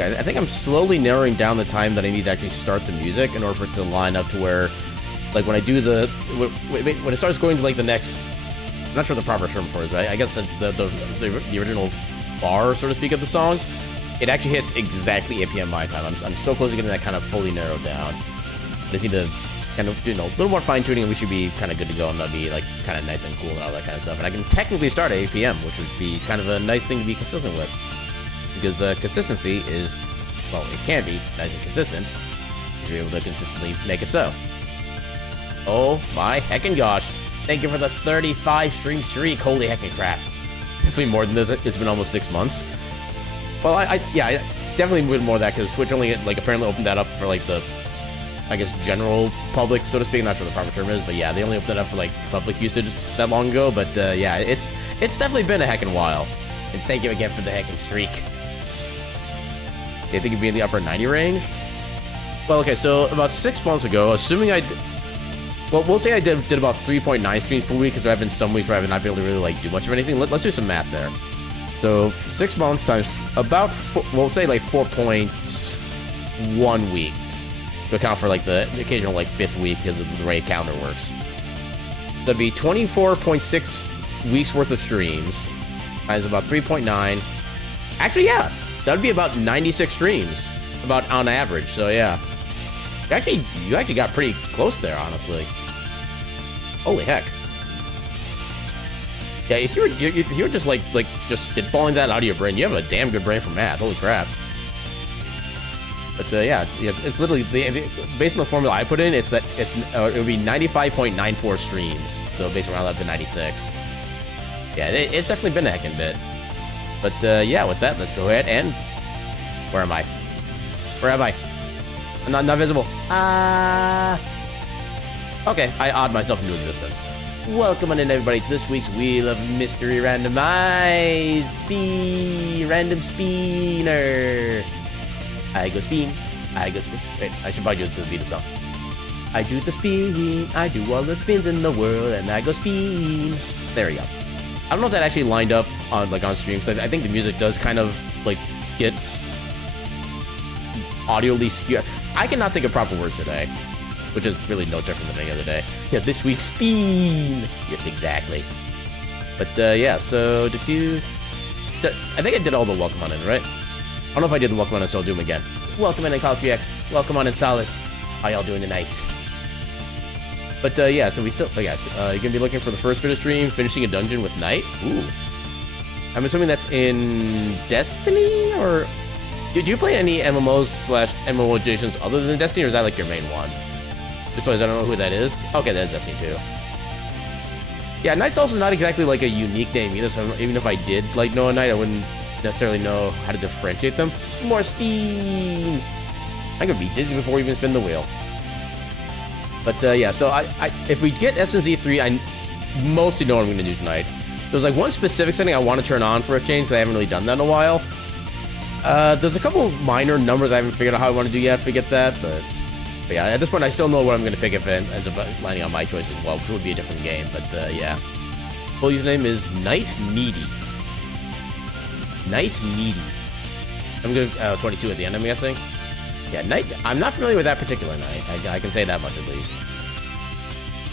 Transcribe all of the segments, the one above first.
I think I'm slowly narrowing down the time that I need to actually start the music in order for it to line up to where, like, when I do when it starts going to, like, the next, I'm not sure the proper term for it, but I guess the original bar, so to speak, of the song, it actually hits exactly 8 p.m. my time. I'm so close to getting that kind of fully narrowed down. I just need to kind of, a little more fine-tuning, and we should be kind of good to go, and that'll be, like, kind of nice and cool and all that kind of stuff. And I can technically start at 8 p.m., which would be kind of a nice thing to be consistent with. Because consistency is, well, it can be nice and consistent if you're able to consistently make it so. Oh my heckin' gosh. Thank you for the 35 stream streak. Holy heckin' crap. Definitely more than this. It's been almost 6 months. Well, I definitely been more of that, because Twitch only, like, apparently opened that up for, like, the, I guess, general public, so to speak. I'm not sure what the proper term is, but yeah, they only opened it up for, like, public usage that long ago. But yeah, it's definitely been a heckin' while. And thank you again for the heckin' streak. I think it'd be in the upper 90 range. Well, okay, so about 6 months ago, assuming well, we'll say I did about 3.9 streams per week, because there have been some weeks where I have not been able to really, like, do much of anything. Let's do some math there. So 6 months times about, we'll say, like, 4.1 weeks to account for, like, the occasional, like, 5th week because of the way calendar works. That'd be 24.6 weeks worth of streams times about 3.9. Actually, yeah. That'd be about 96 streams, about on average. So yeah, you actually got pretty close there, honestly. Holy heck! Yeah, if you're just like just spitballing that out of your brain, you have a damn good brain for math. Holy crap! But yeah, it's literally based on the formula I put in. It would be 95.94 streams. So based around that to 96. Yeah, it's definitely been a heckin' bit. But yeah, with that, let's go ahead and... Where am I? Where am I? I'm not visible. Okay, I odd myself into existence. Welcome on in, everybody, to this week's Wheel of Mystery Randomizer. Random Spinner. I go spin. I go spin. Wait, I should probably do it to the beat of the song. I do the spin. I do all the spins in the world, and I go spin. There we go. I don't know if that actually lined up on stream, because I think the music does kind of, like, get audioly skewed. I cannot think of proper words today, which is really no different than any other day. Yeah, this week's spin. Yes, exactly. But yeah, so I think I did all the welcome on in, right? I don't know if I did the welcome on in, so I'll do them again. Welcome in Call 3X. Welcome on in Solace. How y'all doing tonight? But yeah, so we still, you're gonna be looking for the first bit of stream, finishing a dungeon with Knight. Ooh. I'm assuming that's in Destiny, or did you play any MMOs/MMO adjacents other than Destiny, or is that like your main one? Just because I don't know who that is. Okay, that's Destiny 2. Yeah, Knight's also not exactly like a unique name either, so even if I did like know a Knight, I wouldn't necessarily know how to differentiate them. More speed! I'm gonna be dizzy before we even spin the wheel. But yeah, so if we get S&Z3, I mostly know what I'm gonna do tonight. There's like one specific setting I want to turn on for a change, because I haven't really done that in a while. There's a couple minor numbers I haven't figured out how I want to do yet to get that, but yeah, at this point I still know what I'm gonna pick if it ends up landing on my choice as well, which would be a different game. But yeah, full username is Knight Meaty. Knight Meaty. I'm gonna 22 at the end, I'm guessing. Yeah, Knight. I'm not familiar with that particular Knight. I can say that much at least.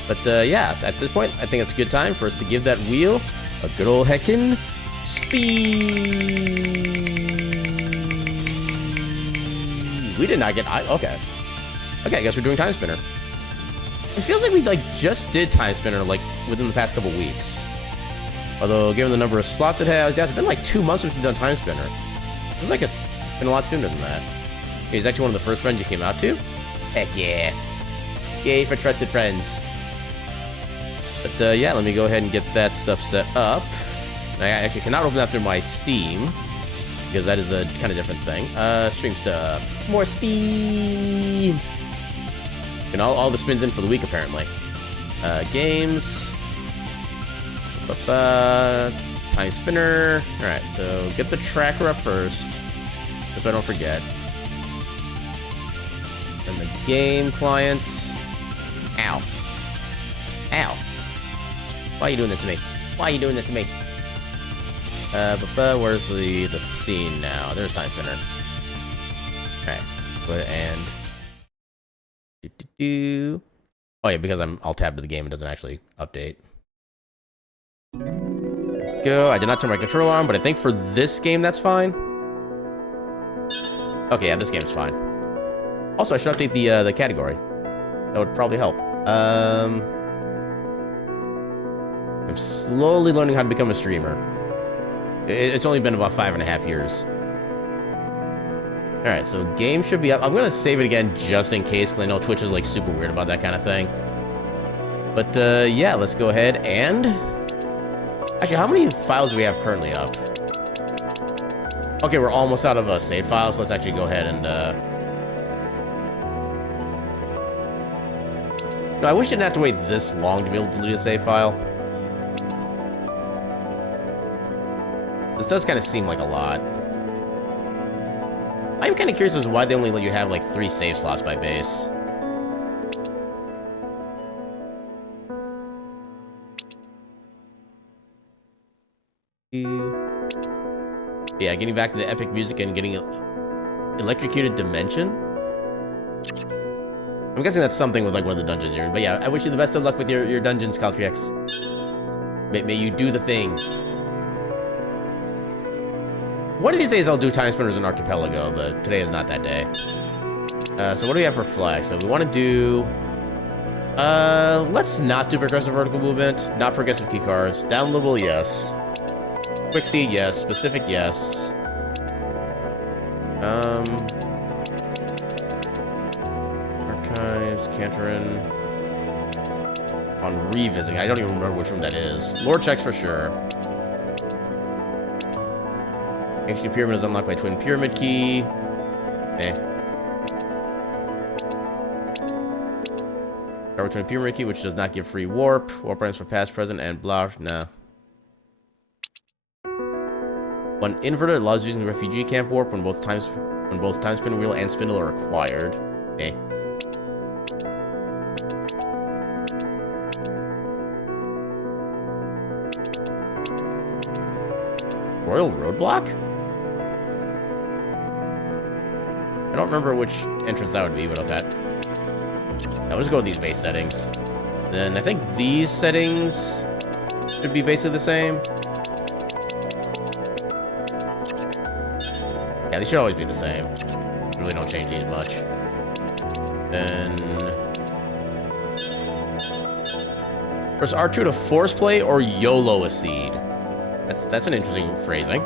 But yeah, at this point, I think it's a good time for us to give that wheel a good old heckin' speed. We did not get. Okay. Okay, I guess we're doing Timespinner. It feels like we just did Timespinner within the past couple weeks. Although, given the number of slots it has, yeah, it's been like 2 months since we've done Timespinner. It feels like it's been a lot sooner than that. He's actually one of the first friends you came out to? Heck yeah. Yay for trusted friends. But yeah, let me go ahead and get that stuff set up. I actually cannot open that through my Steam, because that is a kind of different thing. Stream stuff. More speed. And all the spins in for the week, apparently. Games. Timespinner. Alright, so get the tracker up first, just so I don't forget. And the game client. Ow. Ow. Why are you doing this to me? Why are you doing this to me? Where's the scene now? There's Timespinner. Alright. Go ahead and... Oh yeah, because I'm all tabbed to the game, it doesn't actually update. Go. I did not turn my controller on, but I think for this game that's fine. Okay, yeah, this game's fine. Also, I should update the category. That would probably help. I'm slowly learning how to become a streamer. It's only been about 5.5 years. Alright, so game should be up. I'm gonna save it again just in case, because I know Twitch is like super weird about that kind of thing. But yeah, let's go ahead and... Actually, how many files do we have currently up? Okay, we're almost out of save files, so let's actually go ahead and... No, I wish I didn't have to wait this long to be able to delete a save file. This does kind of seem like a lot. I'm kind of curious as to why they only let you have like 3 save slots by base. Yeah, getting back to the epic music and getting electrocuted dimension. I'm guessing that's something with like one of the dungeons you're in. But yeah, I wish you the best of luck with your dungeons, Caltrix. May you do the thing. One of these days I'll do Timespinner as an archipelago, but today is not that day. So what do we have for flags? So we want to do... let's not do progressive vertical movement, not progressive key cards. Downloadable, yes. Quick seed, yes. Specific, yes. Archives, Cantorin. On revisiting, I don't even remember which room that is. Lore checks for sure. Ancient Pyramid is unlocked by Twin Pyramid Key. Eh. Start with Twin Pyramid Key, which does not give free warp. Warp items for past, present, and blah. Nah. One inverter allows using the refugee camp warp when both Timespinner wheel and spindle are acquired. Eh. Royal Roadblock? I don't remember which entrance that would be, but okay. Now let's go with these base settings. Then I think these settings should be basically the same. Yeah, they should always be the same. Really don't change these much. Then... Press R2 to force play or YOLO a seed. That's an interesting phrasing.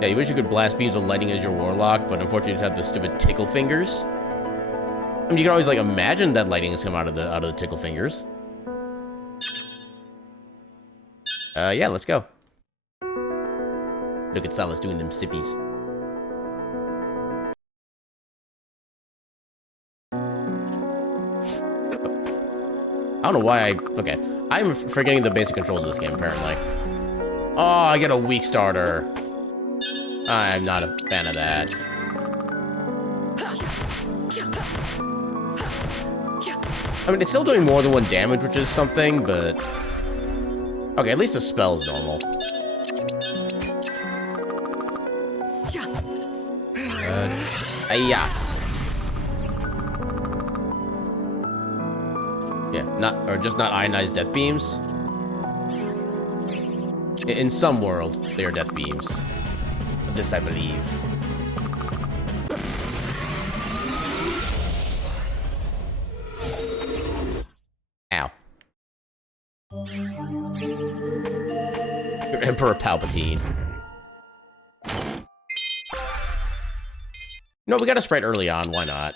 Yeah, you wish you could blast beams of lightning as your warlock, but unfortunately you just have the stupid tickle fingers. I mean, you can always like imagine that lightning has come out of the tickle fingers. Yeah, let's go. Look at Silas doing them sippies. I don't know why okay. I'm forgetting the basic controls of this game, apparently. Oh, I get a weak starter. I'm not a fan of that. I mean, it's still doing more than 1 damage, which is something, but... Okay, at least the spell's normal. Yeah. Yeah, just not ionized death beams. In some world, they are death beams. This, I believe. Ow. Your Emperor Palpatine. No, we got a sprite early on. Why not?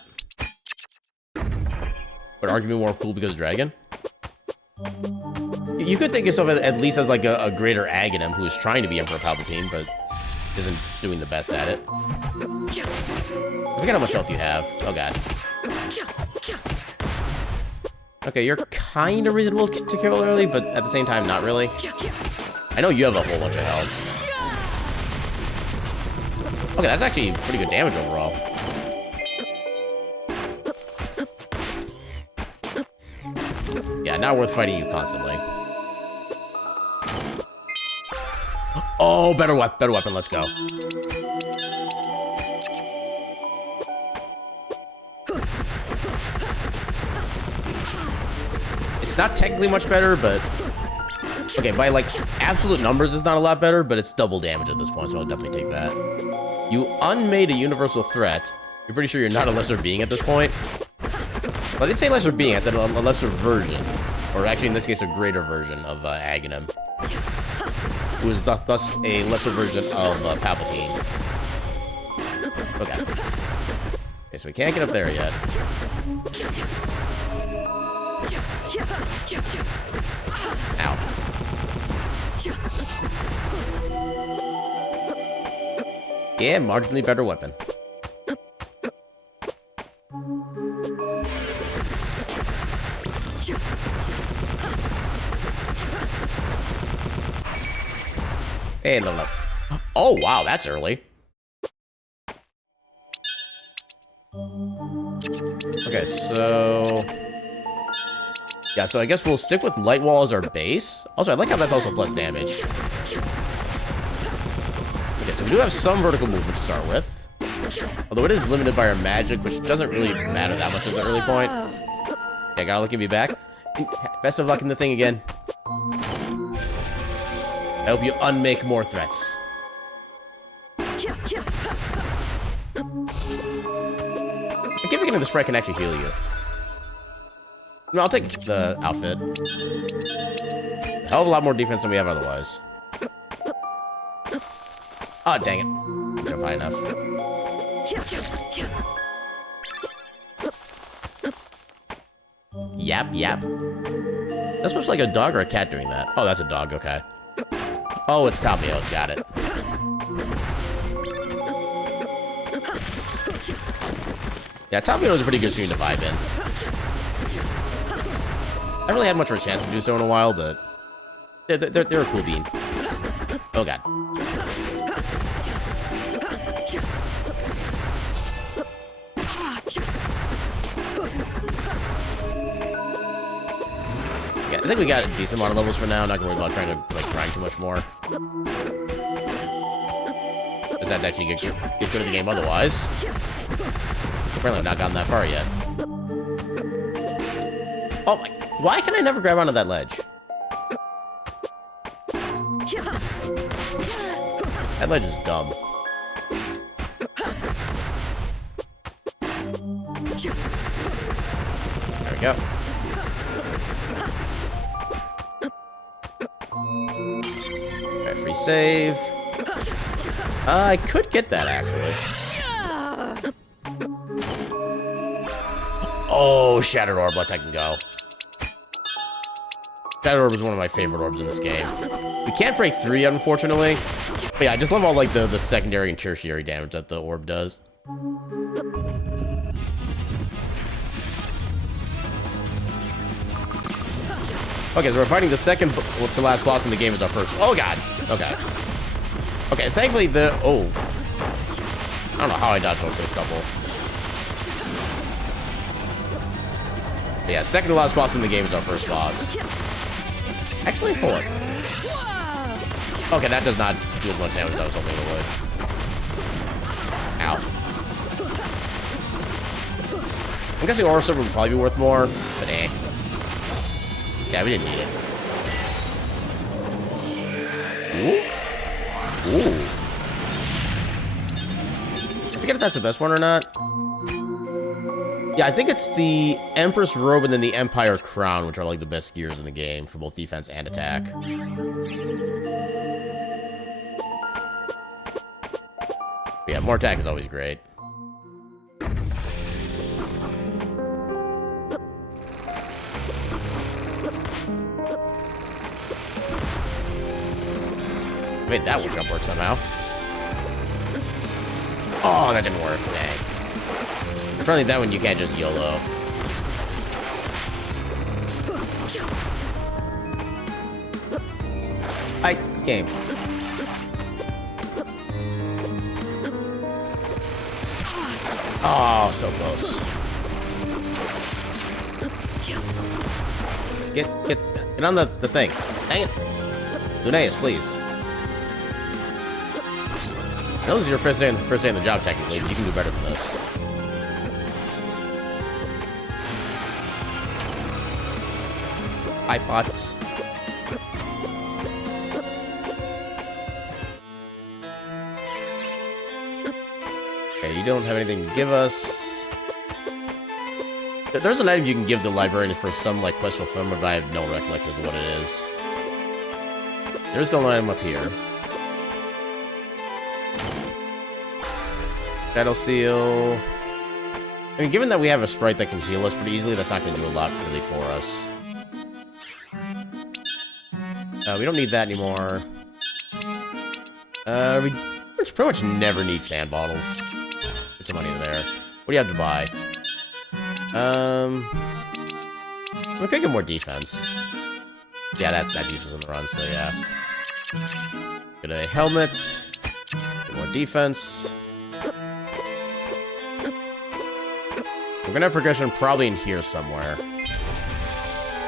But argument more cool because dragon? You could think of yourself at least as like a greater Aghanim who is trying to be Emperor Palpatine, but isn't doing the best at it. I forget how much health you have. Oh god. Okay, you're kind of reasonable to kill early, but at the same time, not really. I know you have a whole bunch of health. Okay, that's actually pretty good damage overall. Yeah, not worth fighting you constantly. Oh, better weapon, let's go. It's not technically much better, but... Okay, by, like, absolute numbers, it's not a lot better, but it's double damage at this point, so I'll definitely take that. You unmade a universal threat. You're pretty sure you're not a lesser being at this point. Well, I didn't say lesser being, I said a lesser version. Or actually, in this case, a greater version of Aghanim. Who is thus a lesser version of Palpatine. Okay. Okay, so we can't get up there yet. Ow. Yeah, marginally better weapon. Hey, level up. Oh, wow, that's early. Okay, so... Yeah, so I guess we'll stick with Light Wall as our base. Also, I like how that's also plus damage. Okay, so we do have some vertical movement to start with. Although it is limited by our magic, which doesn't really matter that much at the early point. Yeah, gotta look at me back. Best of luck in the thing again. I hope you unmake more threats. I keep thinking the sprite can actually heal you. No, I'll take the outfit. A hell of a lot more defense than we have otherwise. Oh, dang it. Jump high enough. Yap, yap. That's supposed to be like a dog or a cat doing that. Oh, that's a dog, okay. Oh, it's Tamio, got it. Yeah, Tamio is a pretty good stream to vibe in. I haven't really had much of a chance to do so in a while, but they're a cool bean. Oh god. Yeah, I think we got a decent amount of levels for now. Not gonna worry about trying to like grind too much more. Is that actually get good at the game otherwise? Apparently I've not gotten that far yet. Oh my, why can I never grab onto that ledge? That ledge is dumb. There we go. Alright, free save. I could get that, actually. Oh, Shattered Orb, let's I can go. Shattered Orb is one of my favorite orbs in this game. We can't break 3 yet, unfortunately. But yeah, I just love all like the secondary and tertiary damage that the orb does. Okay, so we're fighting the second to last boss in the game as our first. Oh god. Okay. Okay, thankfully the... Oh. I don't know how I dodged those first couple. But yeah, second to last boss in the game is our first boss. Actually, hold on. Okay, that does not do as much damage as I was hoping it would. Ow. I'm guessing Aura Silver would probably be worth more, but eh. Yeah, we didn't need it. Ooh. Ooh. I forget if that's the best one or not. Yeah, I think it's the Empress Robe and then the Empire Crown, which are like the best gears in the game for both defense and attack. Yeah, more attack is always great. Wait, that jump work somehow. Oh, that didn't work. Dang. Apparently that one you can't just YOLO. Hi, game. Oh, so close. Get on the thing. Dang it. Lunaeus, please. I know this is your first day on the job, technically, but you can do better than this. pie pot. Okay, you don't have anything to give us. There's an item you can give the librarian for some, like, quest fulfillment, but I have no recollection of what it is. There's no item up here. Shadow Seal. I mean, given that we have a sprite that can heal us pretty easily, that's not going to do a lot really for us. We don't need that anymore. We pretty much never need sand bottles. Get some money in there. What do you have to buy? We're gonna get more defense. Yeah, that's useless in the run, so yeah. Get a helmet. Get more defense. We're gonna have progression probably in here somewhere.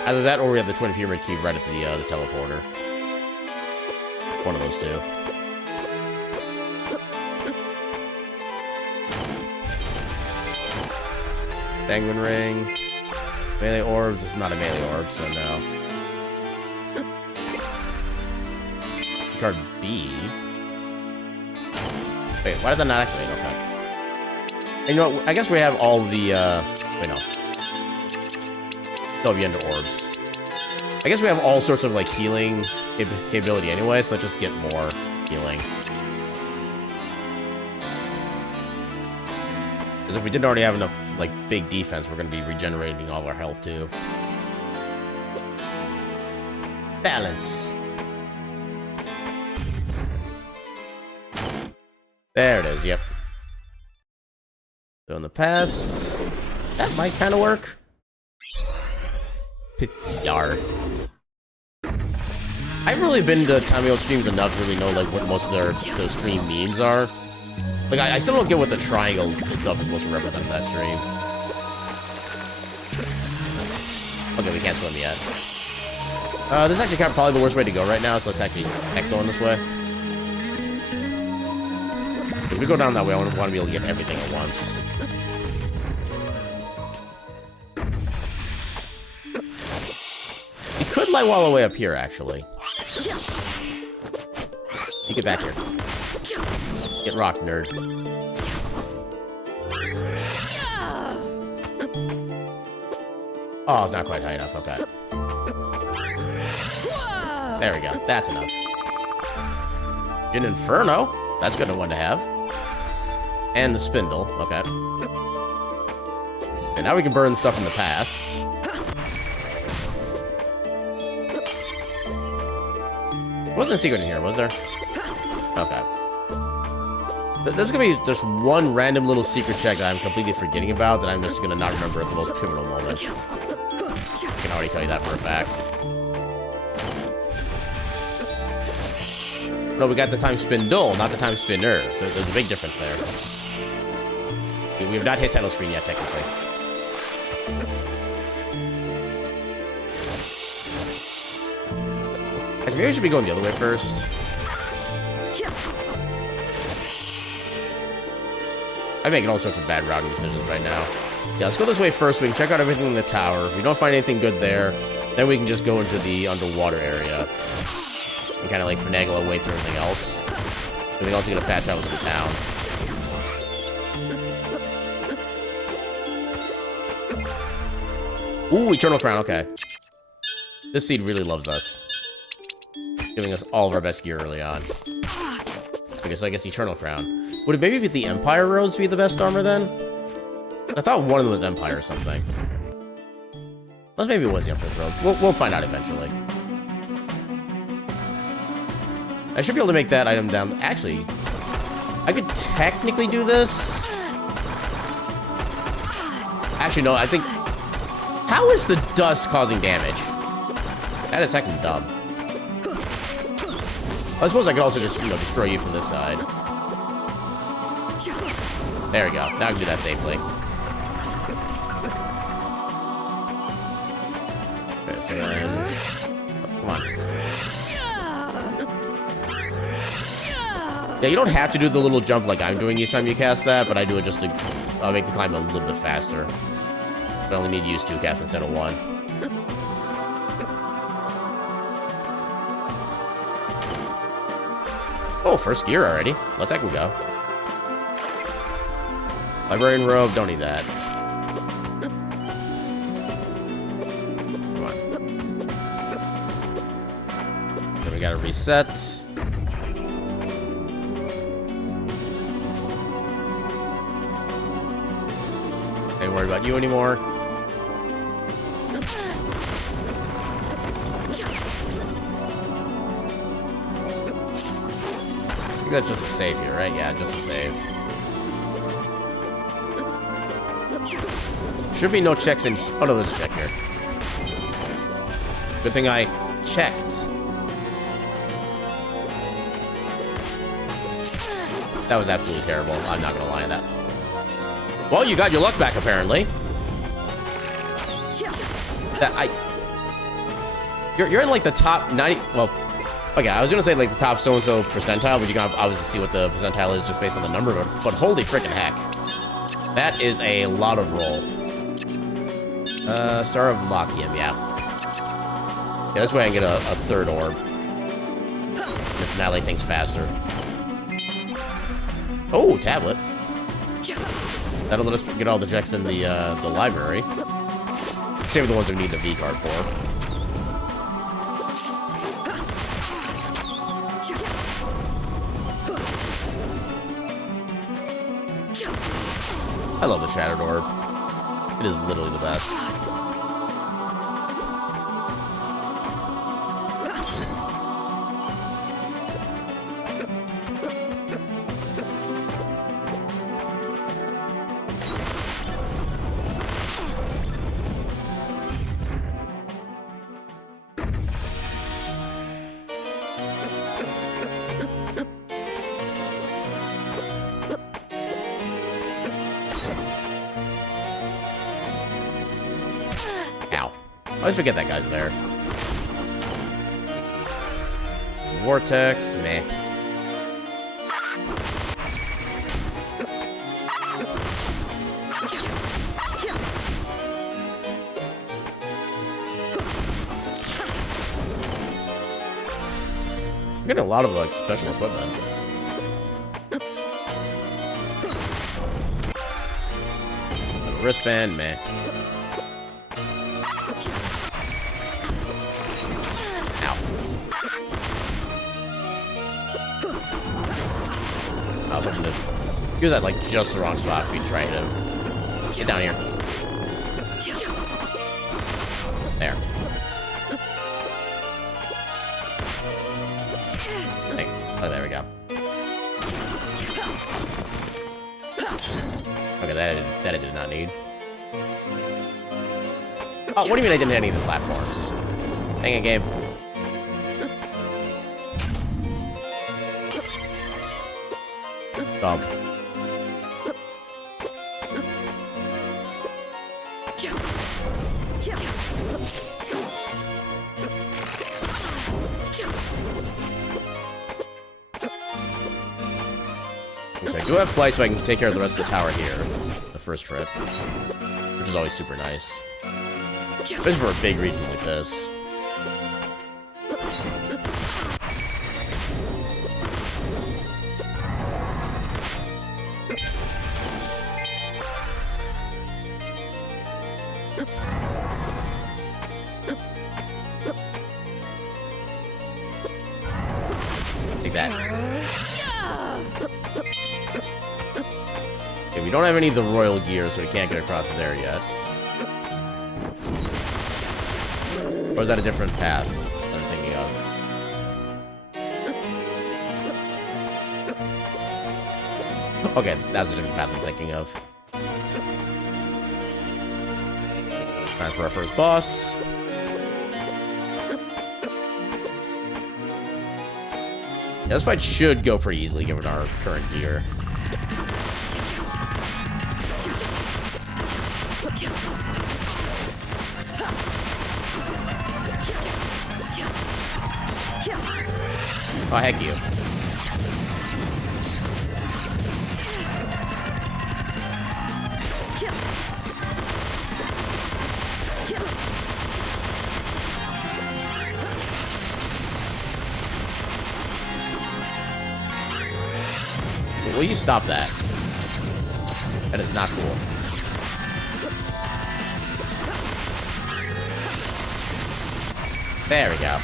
Either that or we have the Twin Pyramid Key right at the teleporter. One of those two. Penguin Ring. Melee Orbs. This is not a melee orb, so no. Card B. Wait, why did that not activate? Okay. And you know what? I guess we have all the, wait, no. Delve into orbs. I guess we have all sorts of, like, healing capability anyway, so let's just get more healing. Because if we didn't already have enough, like, big defense, we're going to be regenerating all our health, too. Balance. There it is, yep. So in the past, that might kind of work. Yar. I haven't really been to Timey streams enough to really know like what most of their stream memes are. Like I still don't get what the triangle itself is supposed to represent in that stream. Okay, we can't swim yet. This is actually kind of probably the worst way to go right now, so let's actually heck going this way. If we go down that way, I want to be able to get everything at once. We could light wall away up here, actually. You get back here. Get rocked, nerd. Oh, it's not quite high enough. Okay. There we go. That's enough. An Inferno. That's a good one to have. And the spindle. Okay. And now we can burn stuff in the past. Wasn't a secret in here, was there? Okay. There's gonna be just one random little secret check that I'm completely forgetting about that I'm just gonna not remember at the most pivotal moment. I can already tell you that for a fact. No, we got the time spindle, not the time spinner. There's a big difference there. We have not hit title screen yet, technically. Actually, maybe we should be going the other way first. I'm making all sorts of bad routing decisions right now. Yeah, let's go this way first. We can check out everything in the tower. If we don't find anything good there, then we can just go into the underwater area. And kind of like finagle our way through everything else. Then we can also get a fast travel to the town. Ooh, Eternal Crown, okay. This seed really loves us. Giving us all of our best gear early on. Okay, so I guess Eternal Crown. Would it maybe be the Empire Robes be the best armor then? I thought one of them was Empire or something. Unless maybe it was the Emperor's Robe. We'll find out eventually. I should be able to make that item down. Actually, I could technically do this. Actually, no, I think... How is the dust causing damage? That is heckin' dumb. I suppose I could also just, destroy you from this side. There we go. Now I can do that safely. Okay, so then... Oh, come on. Yeah, you don't have to do the little jump like I'm doing each time you cast that, but I do it just to make the climb a little bit faster. I only need to use 2 casts instead of 1. Oh, first gear already. Let's heck we go. Librarian robe, don't need that. Come on. Then we gotta reset. Ain't worried about you anymore. I think that's just a save here, right? Yeah, just a save. Should be no checks in. Oh no, there's a check here. Good thing I checked. That was absolutely terrible. I'm not gonna lie on that. Well, you got your luck back apparently. You're in like the top 90. Well, okay, I was gonna say like the top so-and-so percentile, but you can obviously see what the percentile is just based on the number. But holy freaking heck, that is a lot of roll. Star of Lufia, yeah. Yeah, this way I can get a third orb. Just annihilate things faster. Oh, tablet. That'll let us get all the checks in the library. Save the ones we need the V card for. I love the Shattered Orb. It is literally the best. I always forget that guy's there. Vortex, meh. I'm getting a lot of like special equipment. Wristband, meh. I was hoping to use that like just the wrong spot for you to try him. Get down here. There. Hey. Oh, there we go. Okay, that I did not need. Oh, what do you mean I didn't have any of the platforms? Dang it, game. Dump. I do have flight, so I can take care of the rest of the tower here. The first trip. Which is always super nice. Especially for a big region like this. Take that. Okay, we don't have any of the royal gear, so we can't get across there yet. Or is that a different path that I'm thinking of? Okay, that's a different path I'm thinking of. Time for our first boss. Yeah, this fight should go pretty easily given our current gear. Oh, heck you. Will you stop that? That is not cool. There we go.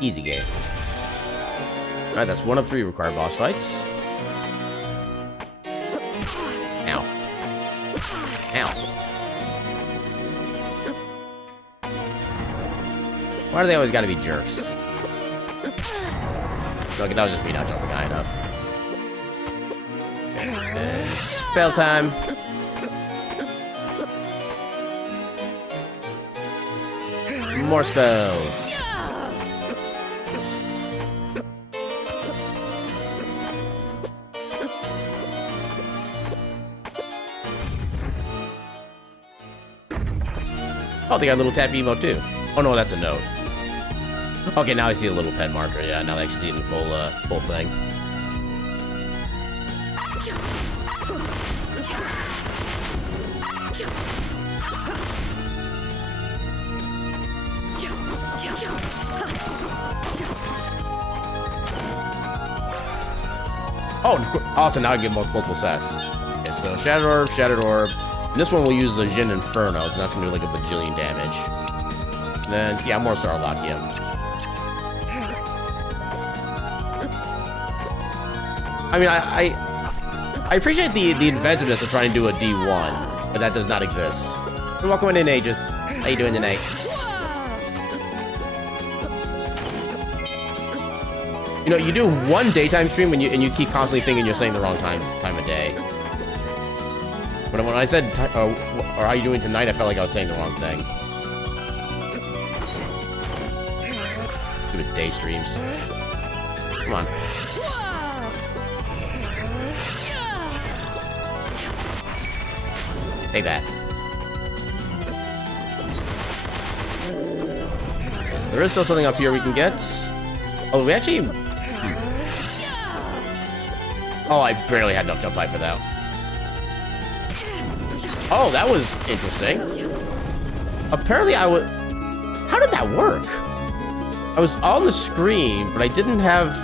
Easy game. Alright, that's 1 of 3 required boss fights. Ow. Ow. Why do they always gotta be jerks? Okay, that was just me not jumping high enough. And spell time. More spells. Oh, they got a little tap emote too. Oh no, that's a note. Okay, now I see a little pen marker. Yeah, now I can see it in the full thing. Oh, awesome! Now I get multiple sets. Okay, so Shattered Orb, Shattered Orb. And this one will use the Jin Inferno, so that's gonna do like a bajillion damage. And then, yeah, more Starlockia. I mean, I appreciate the inventiveness of trying to do a D1, but that does not exist. Hey, welcome in, Aegis. How you doing tonight? You know, you do one daytime stream and you keep constantly thinking you're saying the wrong time of day. But when I said, or how are you doing tonight, I felt like I was saying the wrong thing. Stupid day streams. Come on. Take that. Okay, so there is still something up here we can get. Oh, we actually... Oh, I barely had enough jump height for that. Oh, that was interesting. Apparently I was... How did that work? I was on the screen, but I didn't have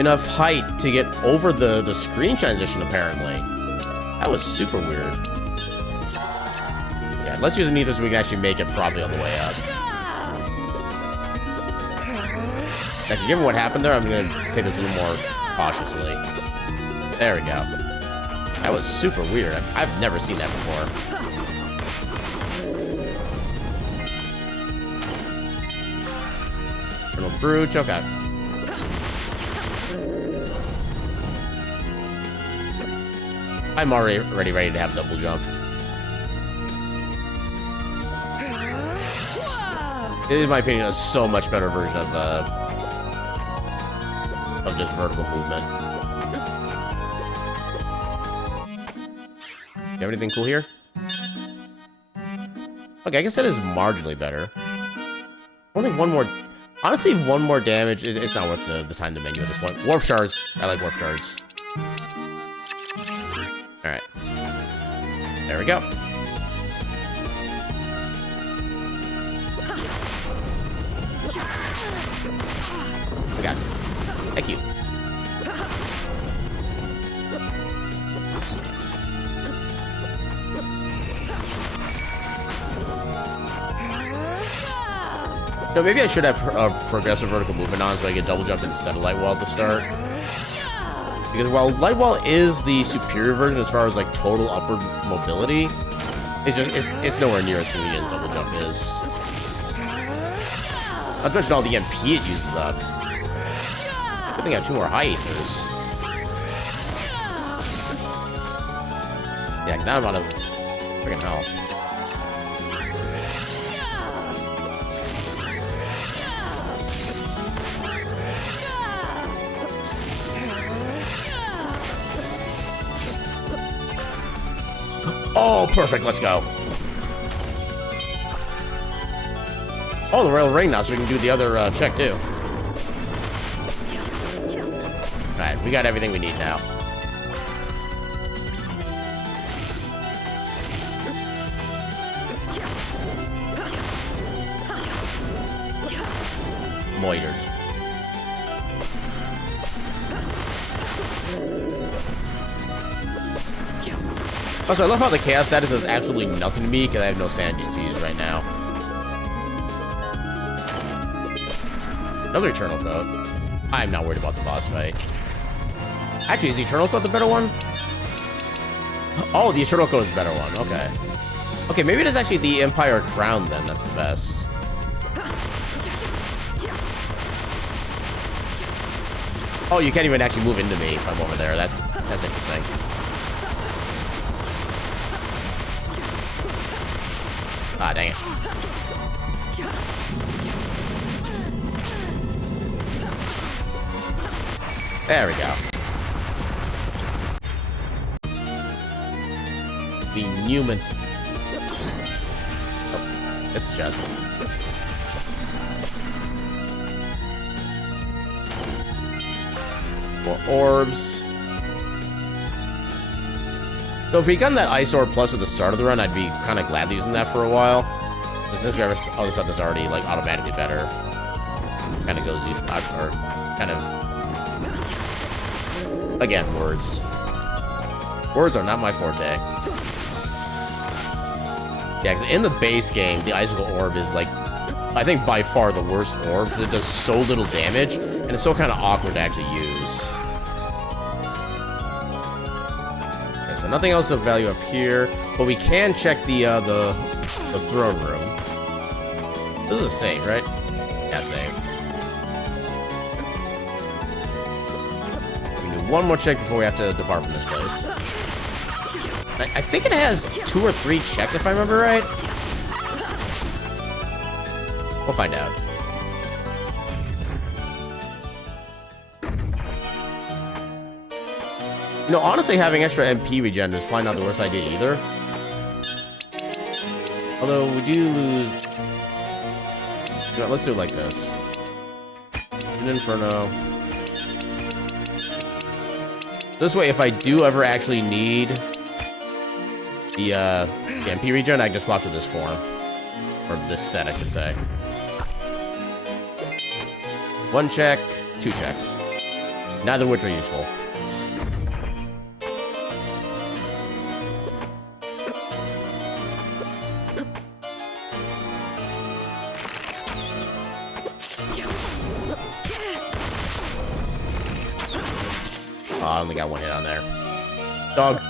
enough height to get over the screen transition, apparently. That was super weird. Yeah, let's use an ether so we can actually make it properly on the way up. Now, given what happened there, I'm going to take this a little more cautiously. There we go. That was super weird. I've never seen that before. Little brooch, okay. I'm already ready to have double jump. It is, in my opinion, a so much better version of just vertical movement. You have anything cool here? Okay, I guess that is marginally better. Only one more... Honestly, one more damage, it's not worth the time to menu at this point. Warp shards. I like warp shards. Alright. There we go. I got it. Thank you. No, maybe I should have progressive vertical movement on so I get double jump instead of light wall at the start. Because while light wall is the superior version as far as like total upward mobility, it's nowhere near as convenient as double jump is. Not to mention all the MP it uses up. Good thing I have 2 more height. Yeah, now I'm out of freaking hell. Oh, perfect. Let's go. Oh, the Royal Ring now, so we can do the other check, too. Alright, we got everything we need now. Moitered. Also, I love how the chaos status does absolutely nothing to me because I have no sandwiches to use right now. Another Eternal Coat. I'm not worried about the boss fight. Actually, is the Eternal Coat the better one? Oh, the Eternal Coat is the better one. Okay. Okay, maybe it is actually the Empire Crown then. That's the best. Oh, you can't even actually move into me if I'm over there. That's interesting. Ah, dang it. There we go. The Newman. Oh, it's the chest. More orbs. So if we got that Ice Orb Plus at the start of the run, I'd be kind of glad using that for a while. But since we have all the stuff that's already like automatically better, kind of goes or kind of again words. Words are not my forte. Yeah, because in the base game, the Icicle Orb is like, I think by far the worst orb because it does so little damage and it's so kind of awkward to actually use. Okay, so nothing else of value up here, but we can check the throne room. This is a save, right? Yeah, save. We can do one more check before we have to depart from this place. I think it has 2 or 3 checks, if I remember right. We'll find out. You know, honestly, having extra MP regen is probably not the worst idea either. Although, we do lose... You know, let's do it like this. An Inferno. This way, if I do ever actually need the MP regen, I can just swap to this form. Or this set, I should say. 1 check, 2 checks. Neither of which are useful. Oh, I only got 1 hit on there. Dog.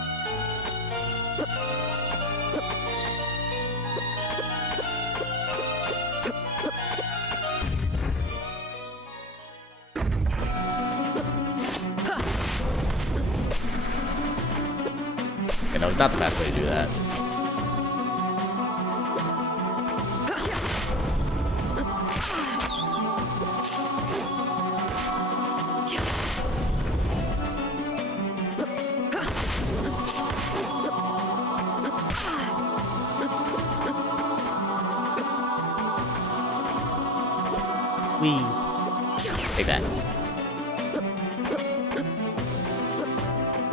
Okay, that was not the best way to do that. Take that.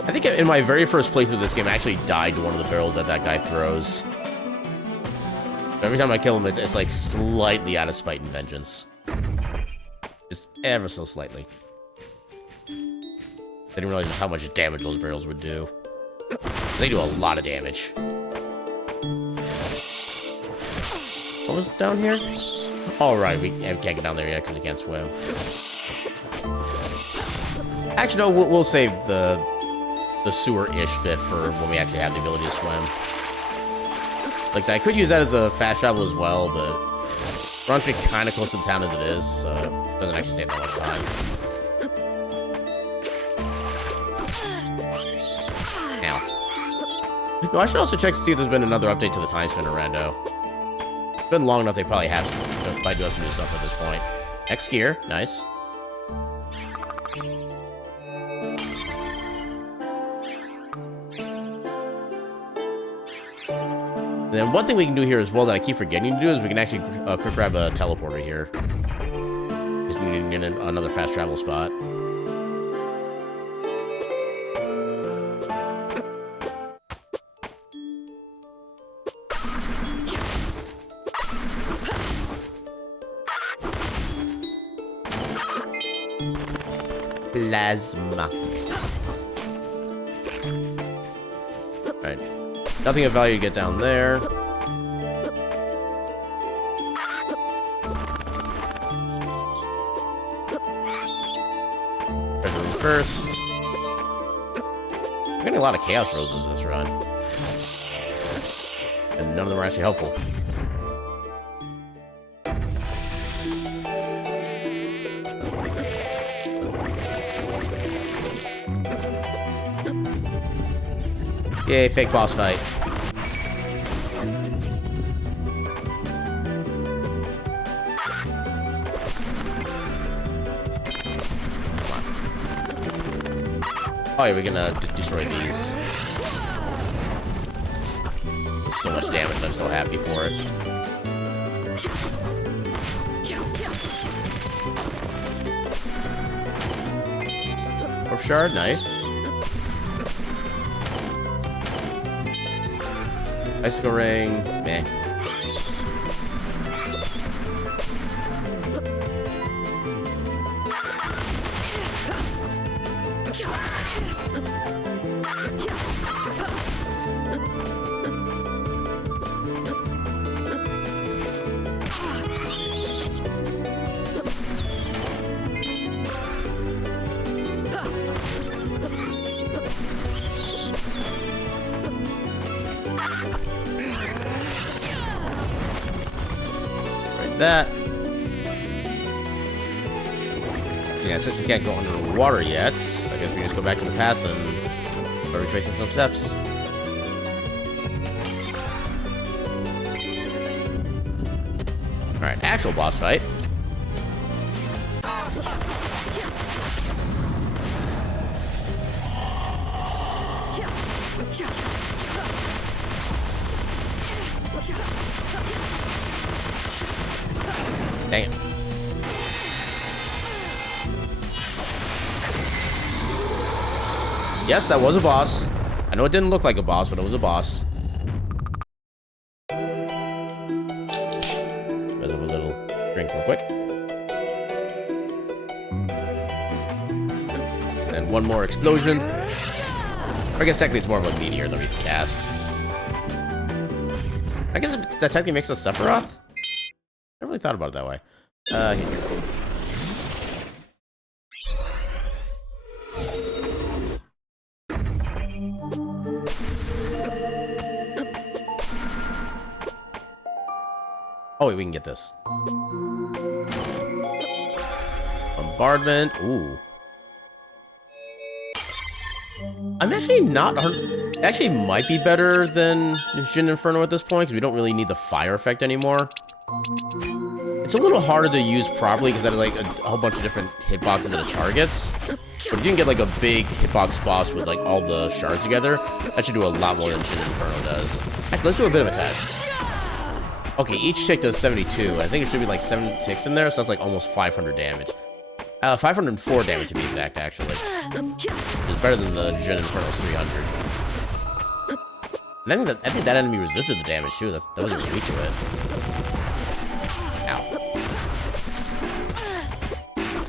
I think in my very first playthrough of this game, I actually died to one of the barrels that guy throws. Every time I kill him, it's like slightly out of spite and vengeance. Just ever so slightly. I didn't realize just how much damage those barrels would do. They do a lot of damage. What was down here? All right, we can't get down there yet because we can't swim. Actually, no, we'll save the sewer-ish bit for when we actually have the ability to swim. Like I said, I could use that as a fast travel as well, but we're actually kind of close to the town as it is, so it doesn't actually save that much time. Ow. No, I should also check to see if there's been another update to the Timespinner rando. It's been long enough, they probably have some, probably do have some new stuff at this point. X gear, nice. And then one thing we can do here as well that I keep forgetting to do is we can actually quick grab a teleporter here. Because we need another fast travel spot. Plasma. Alright. Nothing of value to get down there. Treasure room first. I'm getting a lot of Chaos Roses this run. And none of them are actually helpful. Yay, fake boss fight. Oh yeah, we're gonna destroy these. So much damage, I'm so happy for it. Orb shard, nice. Icicle ring, meh. That. Yeah, since we can't go underwater yet, I guess we just go back to the past and start retracing some steps. Alright, actual boss fight. Dang it. Yes, that was a boss. I know it didn't look like a boss, but it was a boss. Let's have a little drink real quick. And one more explosion. Or I guess technically it's more of a meteor than we can cast. I guess that technically makes us Sephiroth? I really thought about it that way. Here. Oh wait, we can get this. Bombardment. Ooh. I'm actually not... Actually might be better than Shin Inferno at this point, because we don't really need the fire effect anymore. It's a little harder to use properly because I have like a whole bunch of different hitboxes and targets. But if you can get like a big hitbox boss with like all the shards together, that should do a lot more than Shin Inferno does. Actually, let's do a bit of a test. Okay, each tick does 72. I think it should be like 7 ticks in there, so that's like almost 500 damage. 504 damage to be exact, actually. It's better than the Shin Inferno's 300. And I think that enemy resisted the damage too. That wasn't really weak to it. Ow.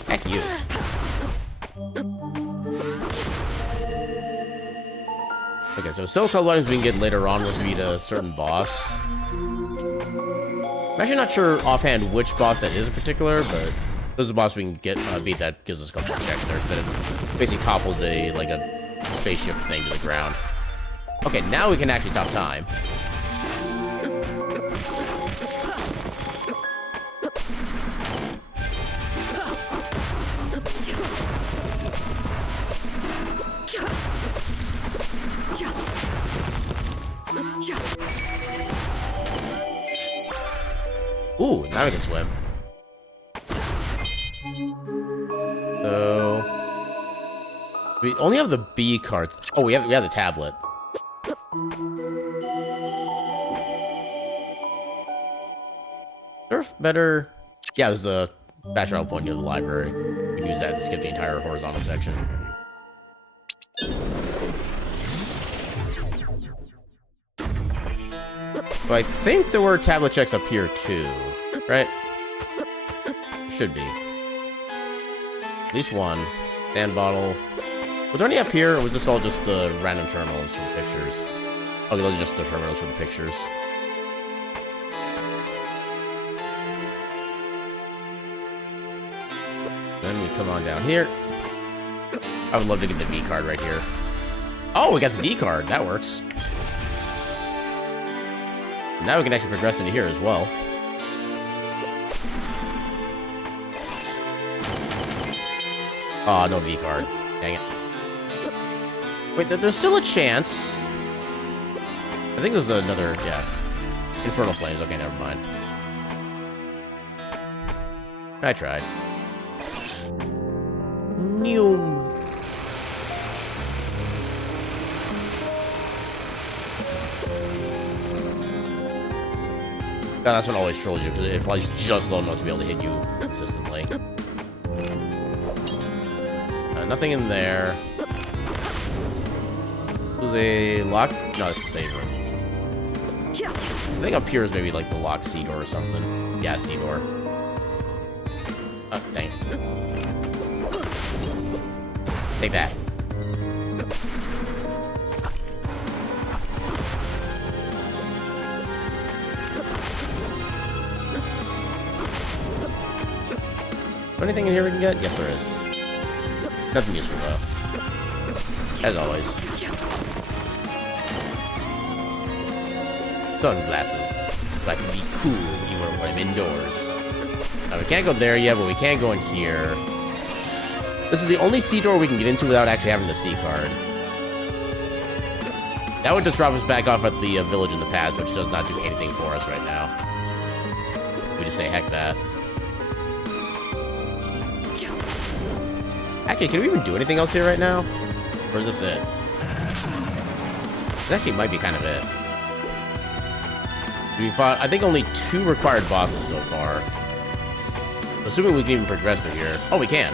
Heck you. Okay, so Silicon items we can get later on will beat a certain boss. I'm actually not sure offhand which boss that is in particular, but there's a boss we can get beat that gives us a couple more checks there. That it basically topples a spaceship thing to the ground. Okay, now we can actually top time. Ooh, now we can swim. So we only have the B cards. Oh, we have the tablet. Surf better. Yeah, there's a batch route point near the library. We can use that to skip the entire horizontal section. So I think there were tablet checks up here too, right? Should be. At least one. Sand bottle. Were there any up here, or was this all just the random terminals from pictures? Okay, those are just the terminals for the pictures. Then we come on down here. I would love to get the V card right here. Oh, we got the D card. That works. Now we can actually progress into here as well. Oh, no V card. Dang it. Wait, there's still a chance. I think there's another, yeah. Infernal Flames. Okay, never mind. I tried. Noom. God, that's what always trolls you, because it flies just low enough to be able to hit you consistently. Nothing in there. Was a lock? No, it's a save room. I think up here is maybe like the lock C door or something. Yeah, C door. Oh, dang. Take that. Anything in here we can get? Yes, there is. Nothing useful, though. As always. Sunglasses. So I can be cool even when I'm indoors. Now, we can't go there yet, but we can go in here. This is the only C door we can get into without actually having the C card. That would just drop us back off at the village in the past, which does not do anything for us right now. We just say, heck that. Actually, can we even do anything else here right now? Or is this it? This actually might be kind of it. We fought, I think, only 2 required bosses so far. Assuming we can even progress through here. Oh, we can.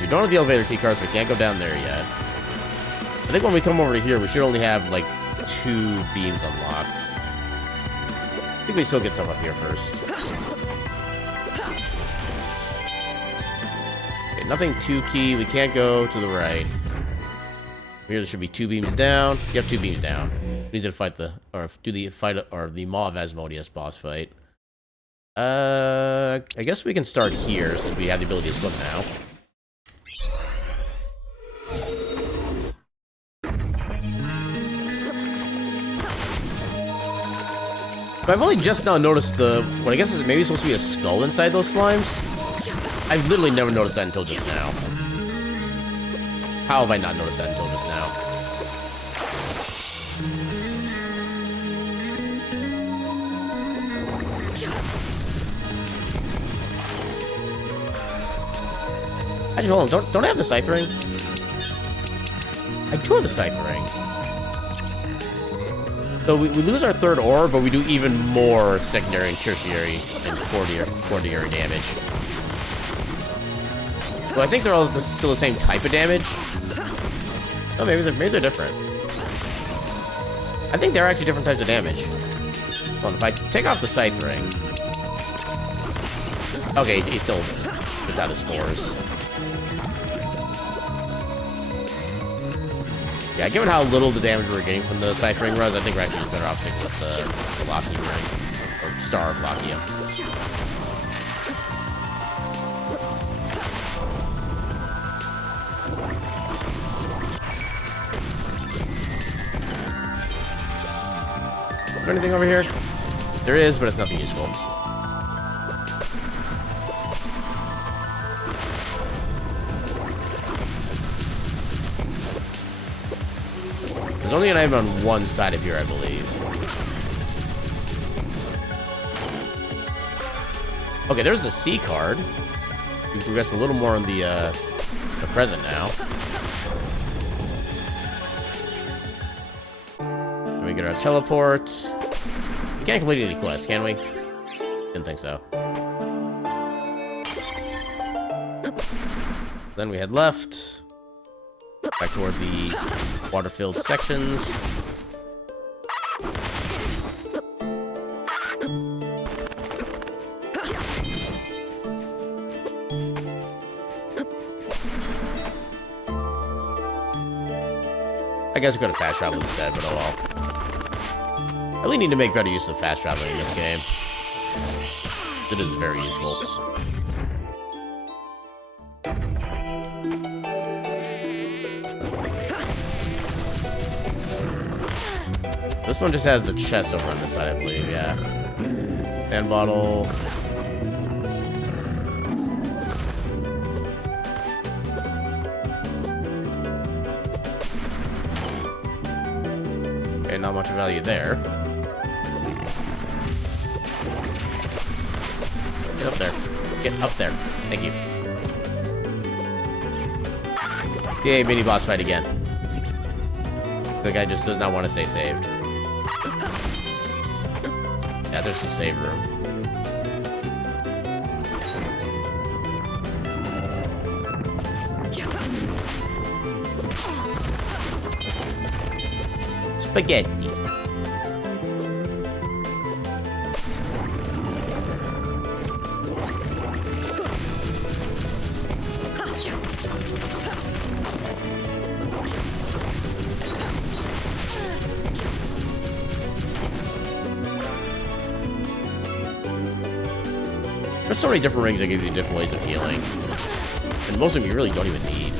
We don't have the elevator key cards, we can't go down there yet. I think when we come over to here, we should only have, like, 2 beams unlocked. I think we still get some up here first. Okay, nothing 2 key. We can't go to the right. Here, there should be 2 beams down. You have 2 beams down. We need to fight the, or do the fight, or the Maw of Asmodeus boss fight. I guess we can start here since we have the ability to swim now. So I've only just now noticed what I guess is maybe supposed to be a skull inside those slimes. I've literally never noticed that until just now. How have I not noticed that until just now? Actually, hold on. Don't I have the Scythe Ring? I do have the Scythe Ring. So we lose our 3rd ore, but we do even more secondary and tertiary and quaternary damage. So I think they're all still the same type of damage. Oh, maybe they're different. I think they're actually different types of damage. Hold on, if I take off the Scythe Ring. Okay, he still puts out his spores. Yeah, given how little the damage we're getting from the Scythe Ring runs, I think we're actually just better off sticking with the Lofty Ring. Or Star of Loftia. Is there anything over here? There is, but it's nothing useful. There's only an item on one side of here, I believe. Okay, there's the C card. We progressed a little more on the present now. And we get our teleport. We can't complete any quests, can we? Didn't think so. Then we head left. Back toward the water-filled sections. I guess I could have fast traveled instead, but oh well. I really need to make better use of fast traveling in this game. It is very useful. This one just has the chest over on this side, I believe, yeah. And bottle. Okay, not much value there. Get up there. Get up there. Thank you. Yay, mini boss fight again. The guy just does not want to stay saved. Yeah, there's the save room. Spaghetti. There's so many different rings that give you different ways of healing. And most of them you really don't even need.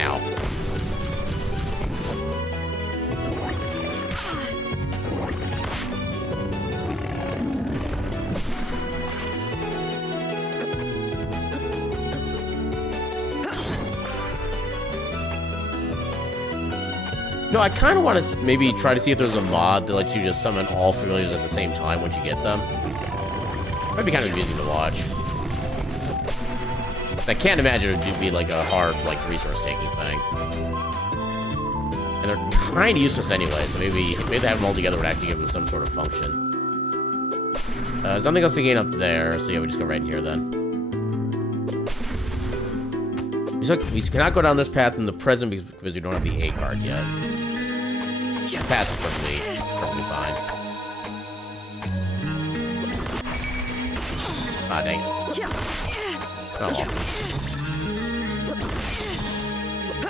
Ow. No, I kind of want to maybe try to see if there's a mod that lets you just summon all familiars at the same time once you get them. Might be kind of amusing to watch. I can't imagine it would be like a hard, like, resource-taking thing. And they're kind of useless anyway, so maybe they have them all together would actually give them some sort of function. There's nothing else to gain up there, so yeah, we just go right in here then. We cannot go down this path in the present because we don't have the A card yet. The pass is perfectly fine. Ah, dang it. Oh,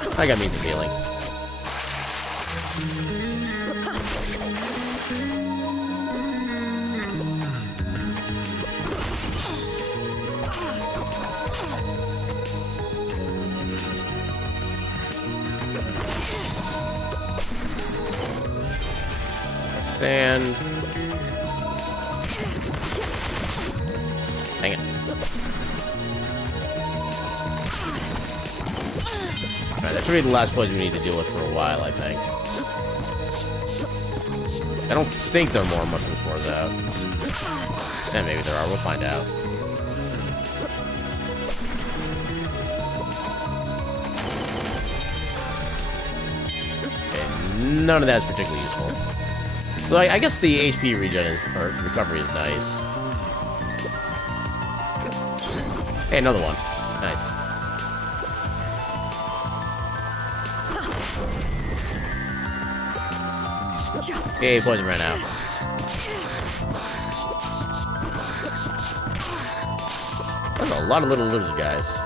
well. I got means of healing. Sand. Dang it. Alright, that should be the last place we need to deal with for a while, I think. I don't think there are more mushroom spores out. And maybe there are, we'll find out. Okay, none of that is particularly useful. So I guess the HP regen or recovery is nice. Hey, another one. Nice. Okay, poison ran out. There's a lot of little lizard guys.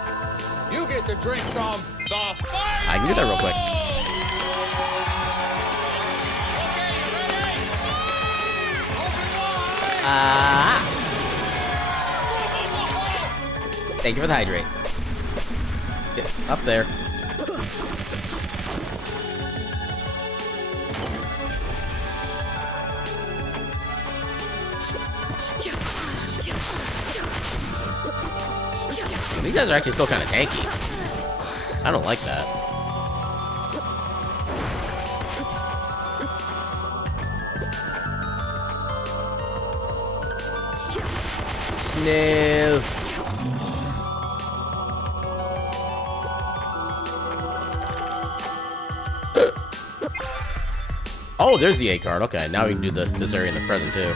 You get the drink from the fire. I can do that real quick. Thank you for the hydrate. Get up there. These guys are actually still kind of tanky. I don't like that. No. Oh, there's the A card. Okay, now we can do this area in the present too.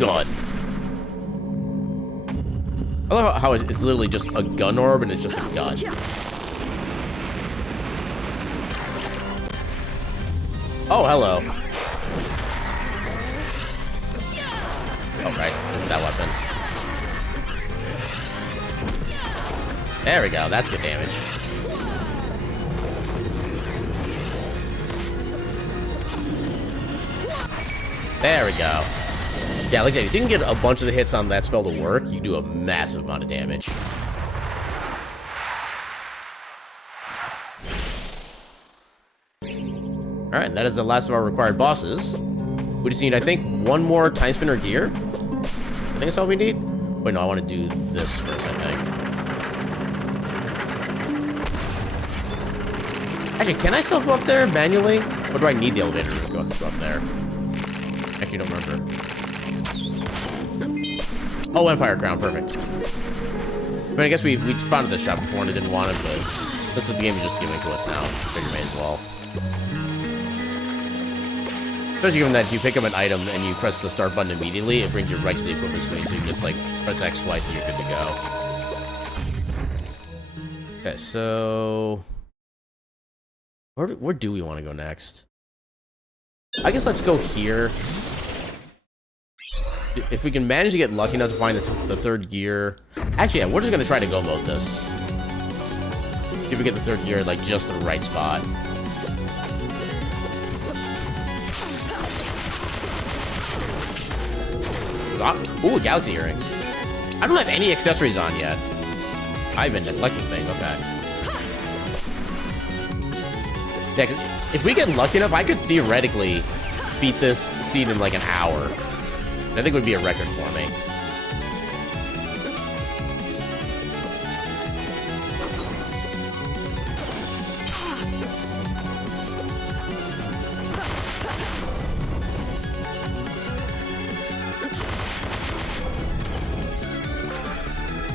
gun. I love how it's literally just a gun orb and it's just a gun. Oh, hello. Oh, right. This is that weapon. There we go. That's good damage. There we go. Yeah, like that. If you can get a bunch of the hits on that spell to work, you do a massive amount of damage. Alright, that is the last of our required bosses. We just need, I think, one more Timespinner gear. I think that's all we need. Wait, no, I want to do this first, I think. Actually, can I still go up there manually? Or do I need the elevator to go up there? Actually, don't remember. Oh, Empire Crown, perfect. I mean, I guess we found this shop before and it didn't want it, but this is what the game is just giving to us now. Figure may as well. Especially given that if you pick up an item and you press the start button immediately, it brings you right to the equipment screen, so you can just, like, press X twice and you're good to go. Okay, so... Where do we want to go next? I guess let's go here. If we can manage to get lucky enough to find the third gear... Actually, yeah, we're just going to try to go mode this. See if we get the third gear at, like, just the right spot. Ooh, Galaxy earrings. I don't have any accessories on yet. I've been neglecting things, okay. Yeah, 'cause if we get lucky enough, I could theoretically beat this seed in like an hour. I think it would be a record for me.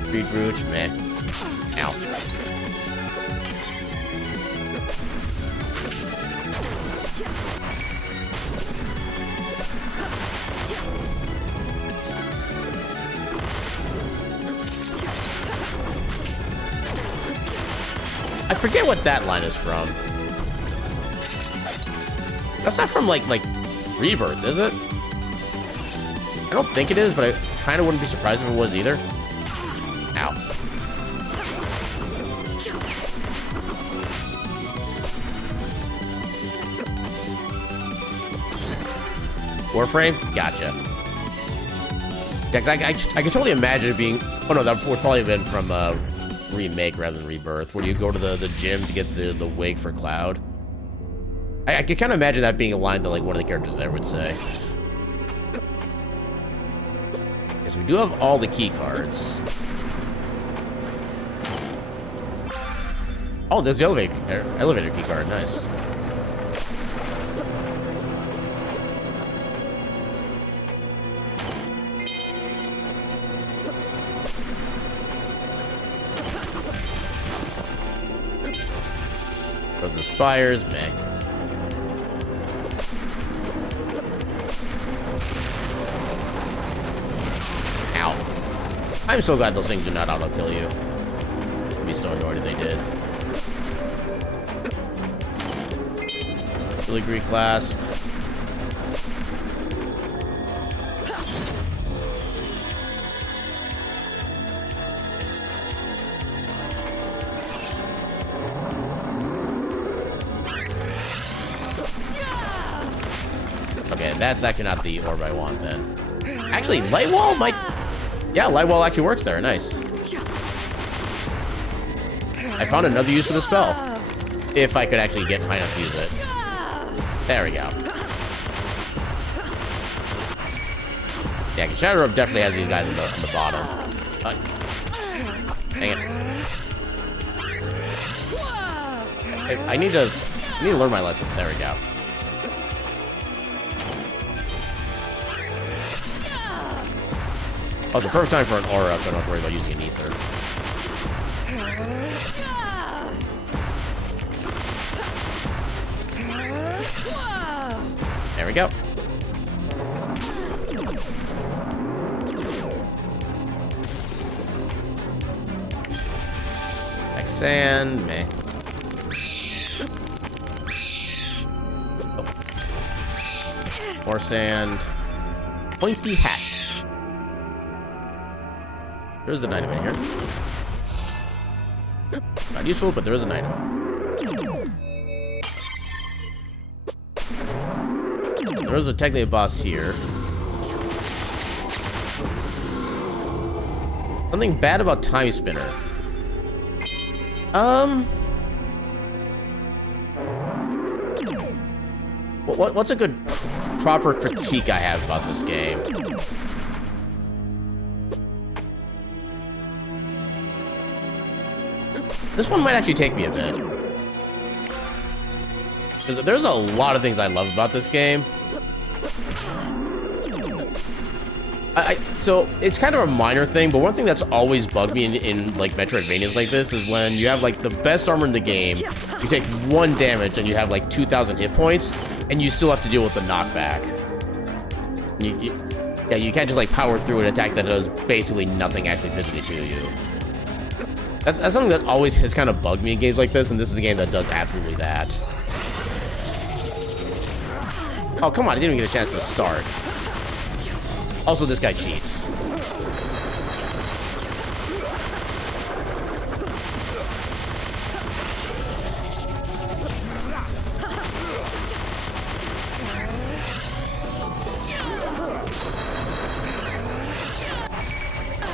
Speed Brooch, man. Ow. I forget what that line is from. That's not from like Rebirth, is it? I don't think it is, but I kind of wouldn't be surprised if it was either. Ow. Warframe? Gotcha. Yeah, 'cause I can totally imagine it being... Oh no, that would probably have been from Remake rather than Rebirth, where you go to the gym to get the wig for Cloud. I can kind of imagine that being a line that like one of the characters there would say. Yes, we do have all the key cards. Oh, there's the elevator key card. Nice. Those are the spires, man. Ow. I'm so glad those things do not auto-kill you. I'd be so annoyed if they did. Filigree clasp. Okay, that's actually not the orb I want then. Actually, light wall might... Yeah, light wall actually works there. Nice. I found another use for the spell. If I could actually get high enough to use it. There we go. Yeah, because Shadow Rope definitely has these guys on the bottom. Dang it. I need to learn my lessons. There we go. Oh, it's a perfect time for an aura, so I don't have to worry about using an ether. There we go. Sand, meh. Oh. More sand. Pointy hat. There's an item in here. Not useful, but there is an item. There's technically a boss here. Something bad about Timespinner. What's a good proper critique I have about this game? This one might actually take me a bit. There's a lot of things I love about this game. So it's kind of a minor thing, but one thing that's always bugged me in like Metroidvanias like this is when you have like the best armor in the game, you take 1 damage and you have like 2,000 hit points, and you still have to deal with the knockback. Yeah, you can't just like power through an attack that does basically nothing actually physically to you. That's something that always has kind of bugged me in games like this, and this is a game that does absolutely that. Oh, come on, I didn't even get a chance to start. Also, this guy cheats.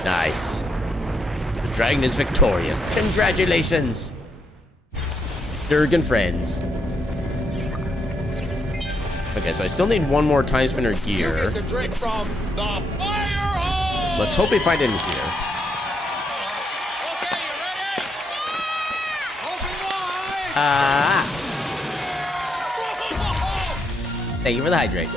Nice. The dragon is victorious. Congratulations, Durgan friends. Okay, so I still need 1 more Timespinner gear. You get to drink from the fire hole! Let's hope we find it in here. Okay, you ready? Open wide! Thank you for the hydrate.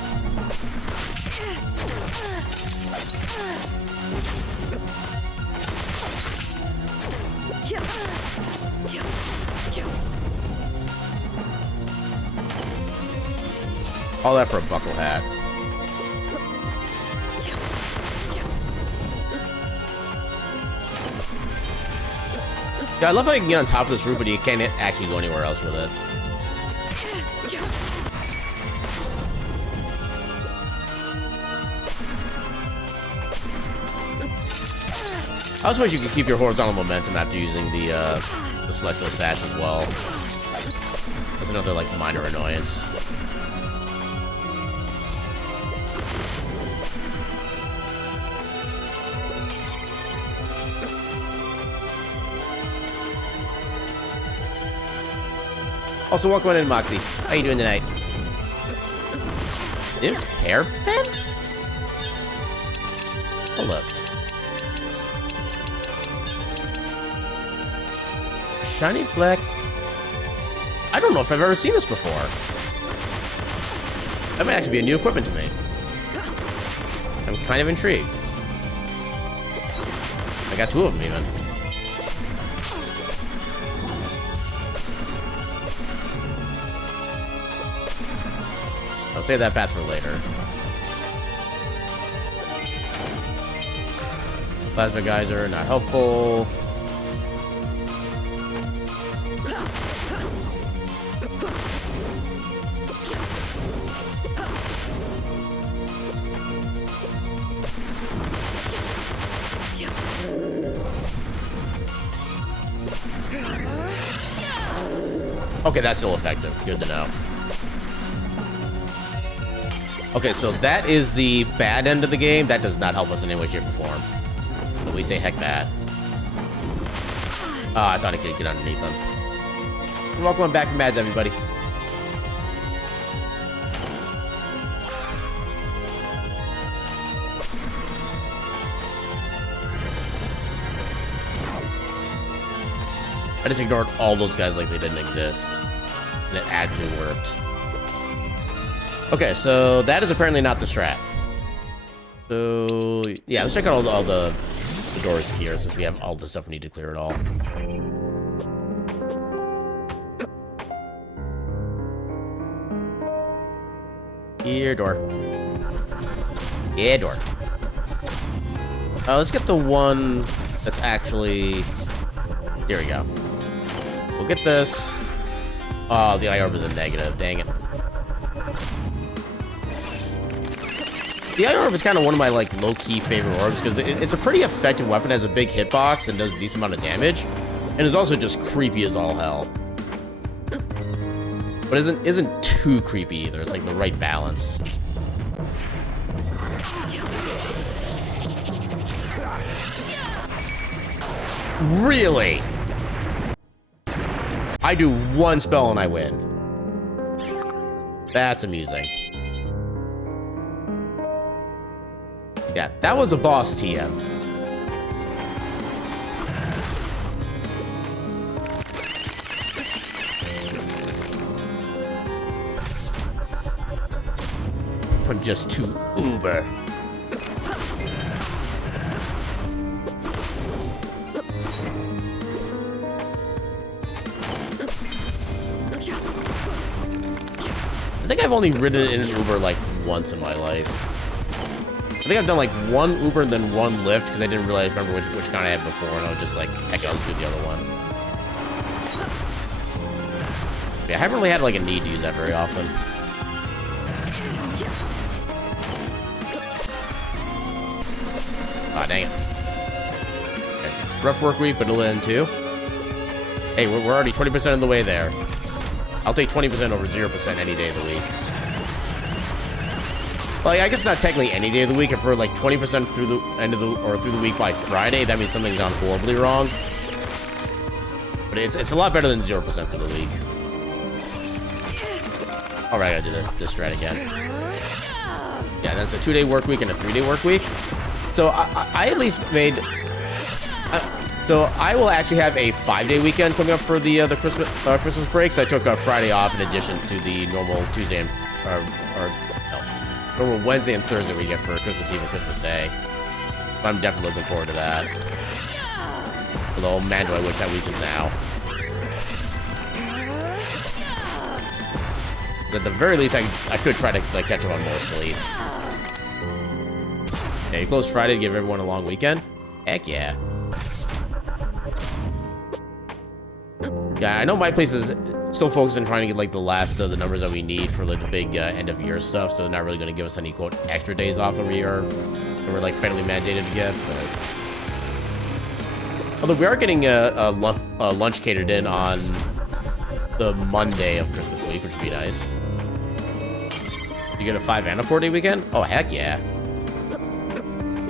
All that for a buckle hat. Yeah, I love how you can get on top of this roof, but you can't actually go anywhere else with it. I also wish you could keep your horizontal momentum after using the Celestial Sash as well. That's another, like, minor annoyance. Also, welcome on in, Moxie. How you doing tonight? Imp hairpin? Hold up. Shiny black. I don't know if I've ever seen this before. That might actually be a new equipment to me. I'm kind of intrigued. I got 2 of them even. I'll save that path for later. Plasma geyser, not helpful. Okay, that's still effective. Good to know. Okay, so that is the bad end of the game. That does not help us in any way, shape, or form. So we say heck that. Oh, I thought I could get underneath them. Welcome back from Mads, everybody. I just ignored all those guys like they didn't exist. And it actually worked. Okay, so that is apparently not the strat. So, yeah, let's check out all the doors here since we have all the stuff we need to clear it all. Here, door. Yeah, door. Let's get the one that's actually... Here we go. We'll get this. Oh, the eye orb is a negative. Dang it. The eye orb is kind of one of my like low-key favorite orbs because it's a pretty effective weapon, has a big hitbox and does a decent amount of damage, and is also just creepy as all hell. But isn't too creepy either. It's like the right balance. Really? I do one spell and I win. That's amusing. Yeah, that was a boss TM. I'm just too uber. I think I've only ridden in an Uber like once in my life. I think I've done like one Uber and then one Lyft because I didn't remember which kind I had before, and I was just like, heck, I'll just do the other one. Yeah, I haven't really had like a need to use that very often. Ah, dang it. Okay. Rough work week, but it'll end too. Hey, we're already 20% of the way there. I'll take 20% over 0% any day of the week. Like, I guess it's not technically any day of the week. If we're like 20% through the end of the, or through the week by Friday, that means something's gone horribly wrong. But it's a lot better than 0% for the week. All right, I gotta do this strat again. Yeah, that's a 2-day work week and a 3-day work week. So I at least made. So I will actually have a 5-day weekend coming up for the Christmas break. So I took a Friday off in addition to the normal Tuesday and, normal Wednesday and Thursday we get for Christmas Eve and Christmas Day. So I'm definitely looking forward to that. Although, man, do I wish that week was now. At the very least, I could try to like catch up on more sleep. Yeah, you closed Friday to give everyone a long weekend? Heck yeah. Yeah, I know my place is still focused on trying to get like the last of the numbers that we need for like the big end of year stuff, so they're not really going to give us any quote extra days off than we're like federally mandated to get. But although we are getting a lunch catered in on the Monday of Christmas week, which would be nice. You get a 5 and a 4-day weekend? Oh heck yeah!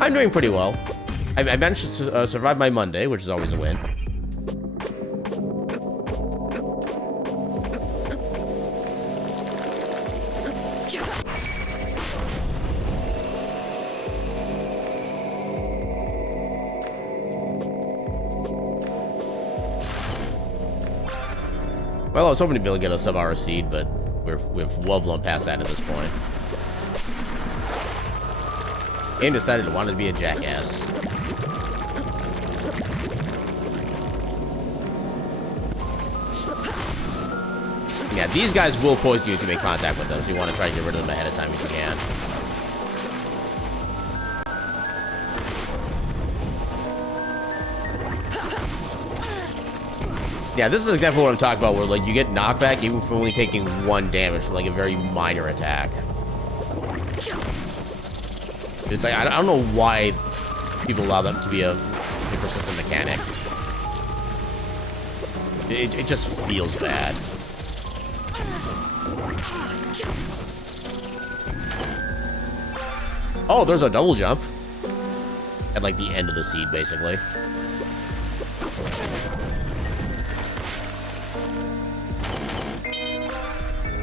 I'm doing pretty well. I managed to survive my Monday, which is always a win. Well, I was hoping to be able to get a sub-hour seed, but we've well blown past that at this point. Game decided it wanted to be a jackass. Yeah, these guys will poison you if you make contact with them, so you want to try to get rid of them ahead of time if you can. Yeah, this is exactly what I'm talking about, where like you get knockback even from only taking 1 damage from like a very minor attack. It's like, I don't know why people allow that to be a persistent mechanic. It just feels bad. Oh, there's a double jump. At like the end of the seed, basically.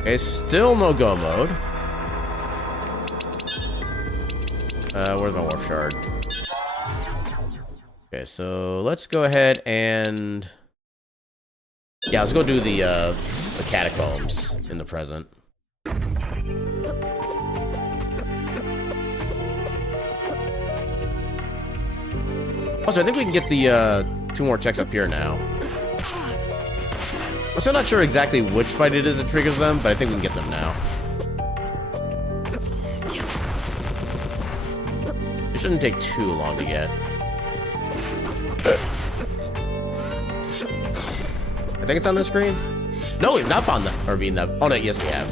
Okay, still no go mode. Where's my warp shard? Okay, so let's go ahead and... Yeah, let's go do the catacombs in the present. Also, I think we can get the 2 more checks up here now. I'm still not sure exactly which fight it is that triggers them, but I think we can get them now. It shouldn't take too long to get. I think it's on the screen. No, we've not found the, or being the, oh no, yes we have.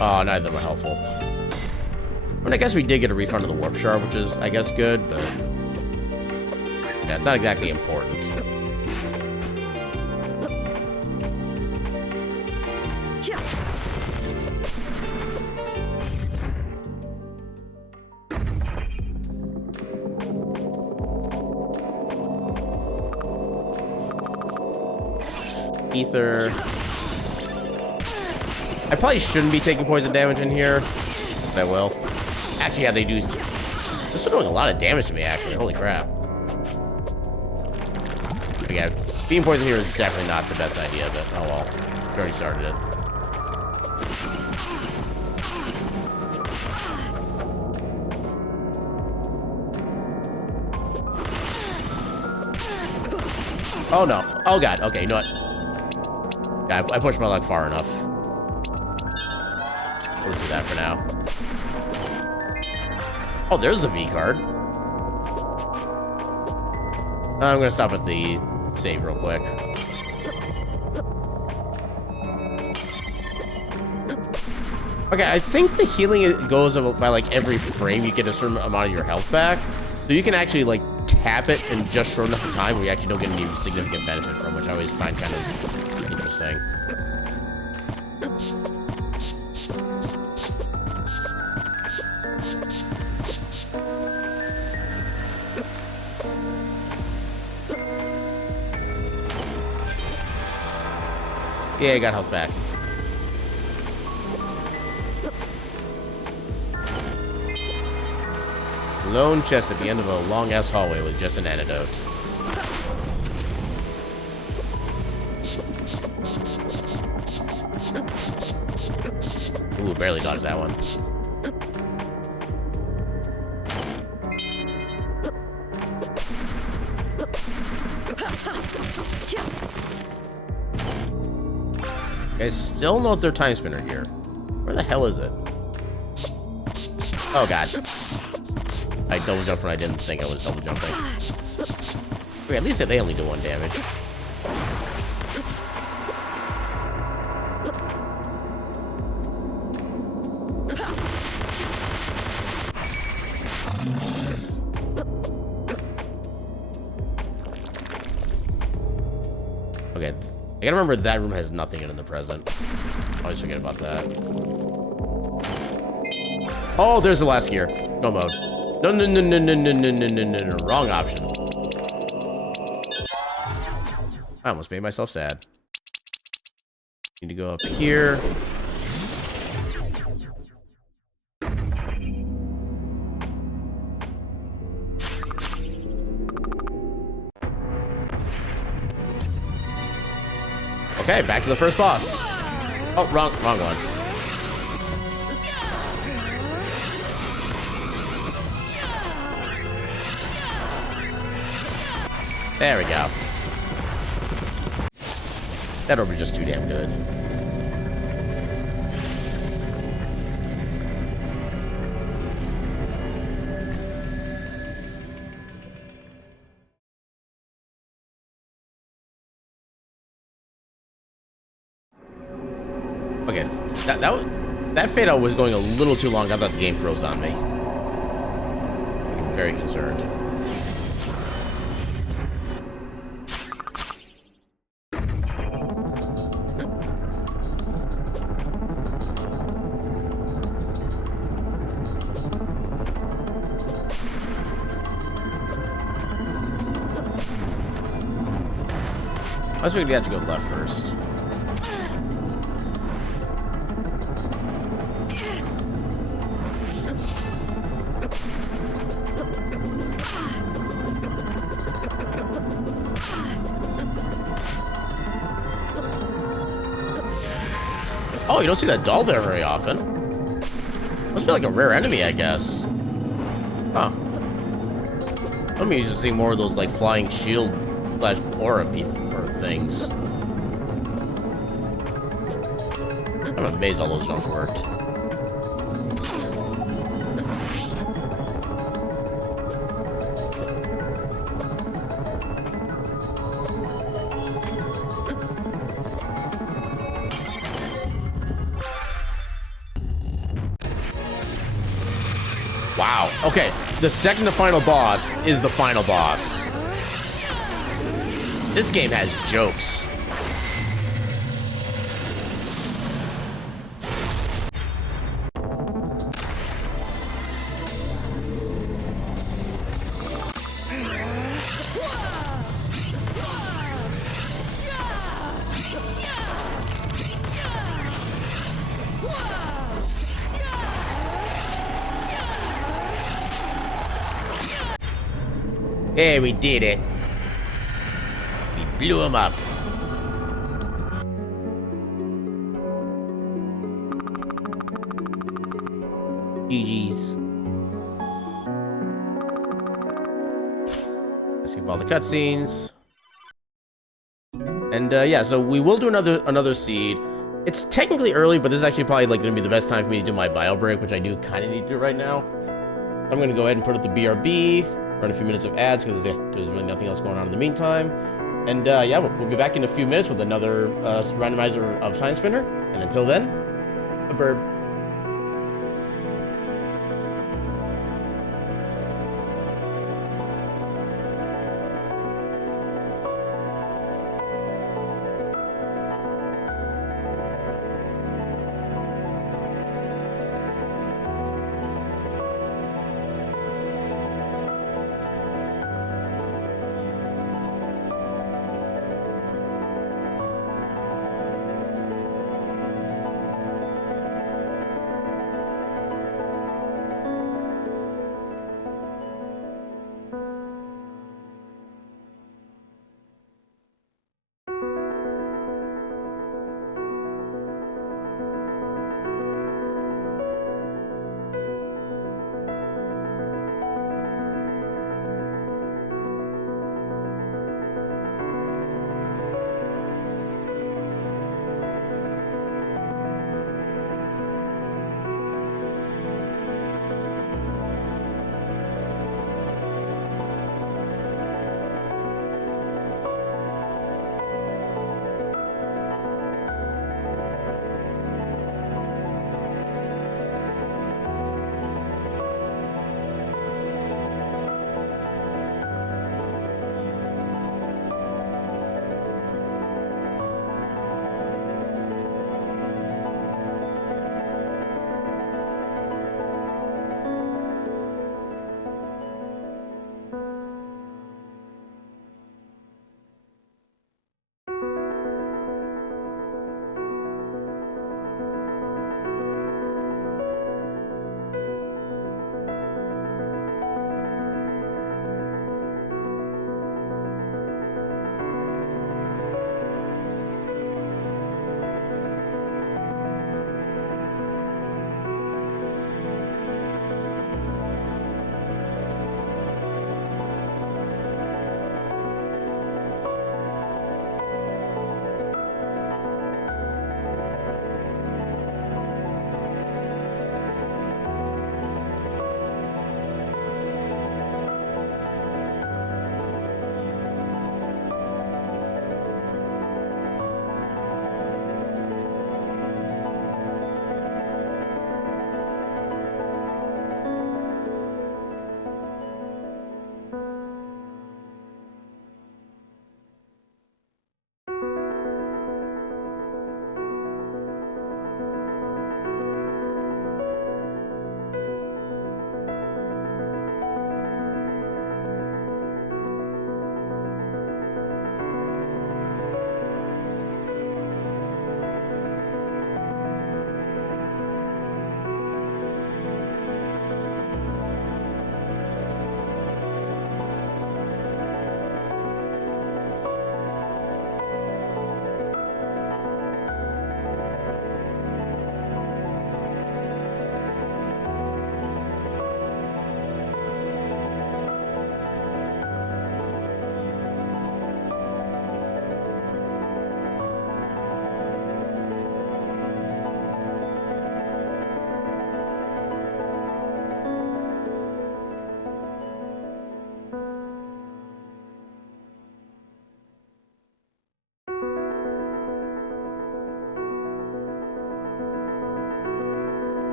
Oh, neither of them are helpful. I mean, I guess we did get a refund of the warp shard, which is, I guess, good, but yeah, it's not exactly important. Ether. I probably shouldn't be taking poison damage in here, but I will. Actually, yeah, they do. They're still doing a lot of damage to me, actually. Holy crap. But yeah, being poisoned here is definitely not the best idea, but oh well. We already started it. Oh no. Oh god. Okay, you know what? Yeah, I pushed my luck far enough. We'll do that for now. Oh, there's the V card. I'm gonna stop at the save real quick. Okay, I think the healing goes by like every frame you get a certain amount of your health back. So you can actually like tap it in just short enough of time where you actually don't get any significant benefit from, which I always find kind of interesting. Yeah, I got health back. Lone chest at the end of a long-ass hallway with just an antidote. Ooh, barely dodged that one. I still know if they're Timespinner here. Where the hell is it? Oh god. I double jumped when I didn't think I was double jumping. Okay, at least they only do 1 damage. Okay, I gotta remember that room has nothing in the present. I always forget about that. Oh, there's the last gear. Go mode. No, no, no, no, no, no, no, no, no, no, no, wrong option. I almost made myself sad. Need to go up here. Okay, back to the first boss. Oh, wrong one. There we go. That orb is just too damn good. Okay, that fade out was going a little too long. I thought the game froze on me. I'm very concerned. I was thinking we had to go left first. Oh, you don't see that doll there very often. Must be like a rare enemy, I guess. Huh. I'm used to seeing more of those like flying shield slash aura things. I'm amazed all those jumps worked. Wow. Okay. The second to final boss is the final boss. This game has jokes. Hey, we did it. We blew him up. GG's. Let's skip all the cutscenes. And yeah, so we will do another seed. It's technically early, but this is actually probably like gonna be the best time for me to do my bio break, which I do kind of need to do right now. I'm gonna go ahead and put up the BRB, run a few minutes of ads because there's really nothing else going on in the meantime. And yeah, we'll be back in a few minutes with another randomizer of Timespinner. And until then, a bird.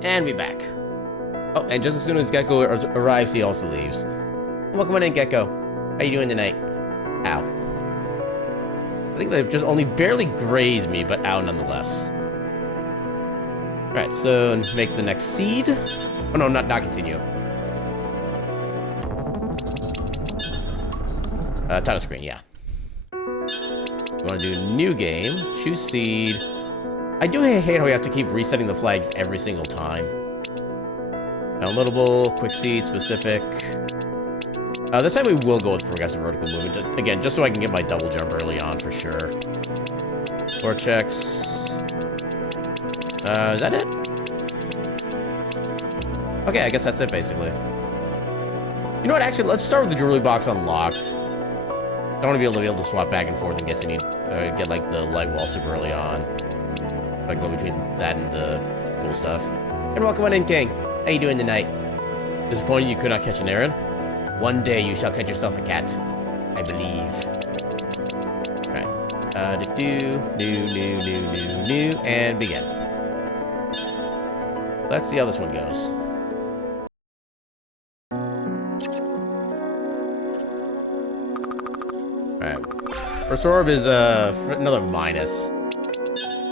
And we back. Oh, and just as soon as Gecko arrives, he also leaves. Welcome on in, Gecko. How you doing tonight? Ow. I think they've just only barely grazed me, but ow nonetheless. Alright, so make the next seed. Oh no, not continue. Title screen, yeah. You want to do new game, choose seed. I do hate how we have to keep resetting the flags every single time. Downloadable, quick seed, specific. This time we will go with progressive vertical movement. Again, just so I can get my double jump early on for sure. Vortex. Is that it? Okay, I guess that's it basically. You know what, actually, let's start with the jewelry box unlocked. I want to be able to swap back and forth and get like the light wall super early on. I can go between that and the cool stuff. And welcome on in, King. How you doing tonight? Disappointed you could not catch an Aaron? One day you shall catch yourself a cat. I believe. Alright. New, and begin. Let's see how this one goes. Alright. First orb is another minus.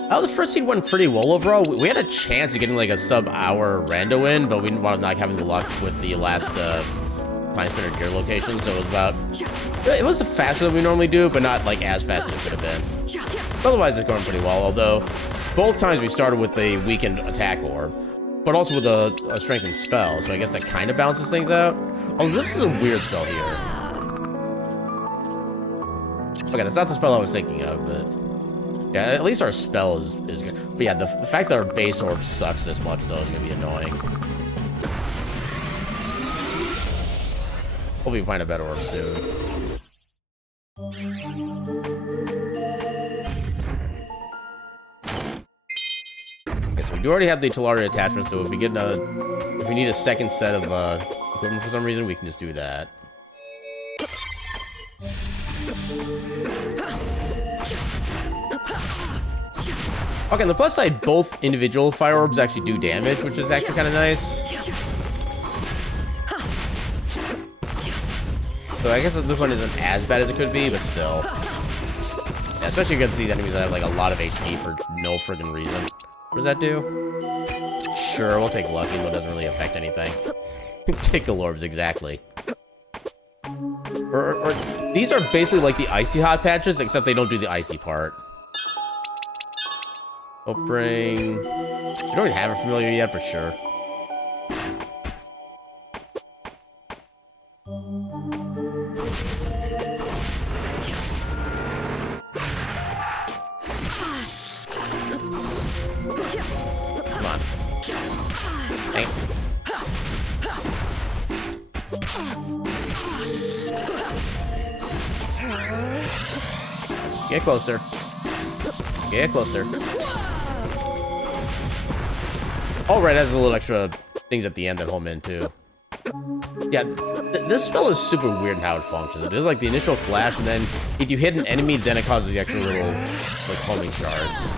Oh, the first seed went pretty well overall. We had a chance of getting like a sub-hour rando win, but we didn't want to not having the luck with the last Timespinner gear location, so it was faster than we normally do, but not like as fast as it could have been. Otherwise, it's going pretty well, although both times we started with a weakened attack orb, but also with a strengthened spell, so I guess that kind of balances things out. Oh, this is a weird spell here. Okay, that's not the spell I was thinking of, but yeah, at least our spell is good. But yeah, the fact that our base orb sucks this much, though, is going to be annoying. Hope we find a better orb soon. Okay, so we do already have the Talaria attachment, so if we need a second set of equipment for some reason, we can just do that. Okay, on the plus side, both individual fire orbs actually do damage, which is actually kind of nice. So I guess this one isn't as bad as it could be, but still. Yeah, especially against these enemies that have like a lot of HP for no friggin' reason. What does that do? Sure, we'll take luck, even though it doesn't really affect anything. Tickle orbs, exactly. Or these are basically like the icy hot patches, except they don't do the icy part. Bring. You don't even have it familiar yet, for sure. Come on. Dang. Get closer. Get closer. Oh, right, it has a little extra things at the end that home in, too. Yeah, this spell is super weird in how it functions. It is like the initial flash, and then if you hit an enemy, then it causes the extra little, like, homing shards.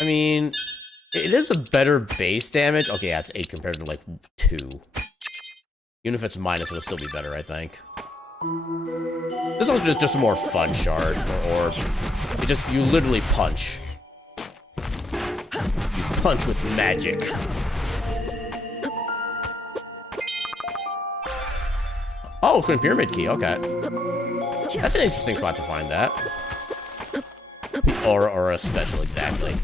I mean, it is a better base damage. Okay, yeah, it's 8 compared to, like, 2. Even if it's minus, it'll still be better, I think. This one's just a more fun shard or orb. You literally punch. You punch with magic. Oh, Twin Pyramid Key, okay. That's an interesting spot to find that. The Aura special, exactly.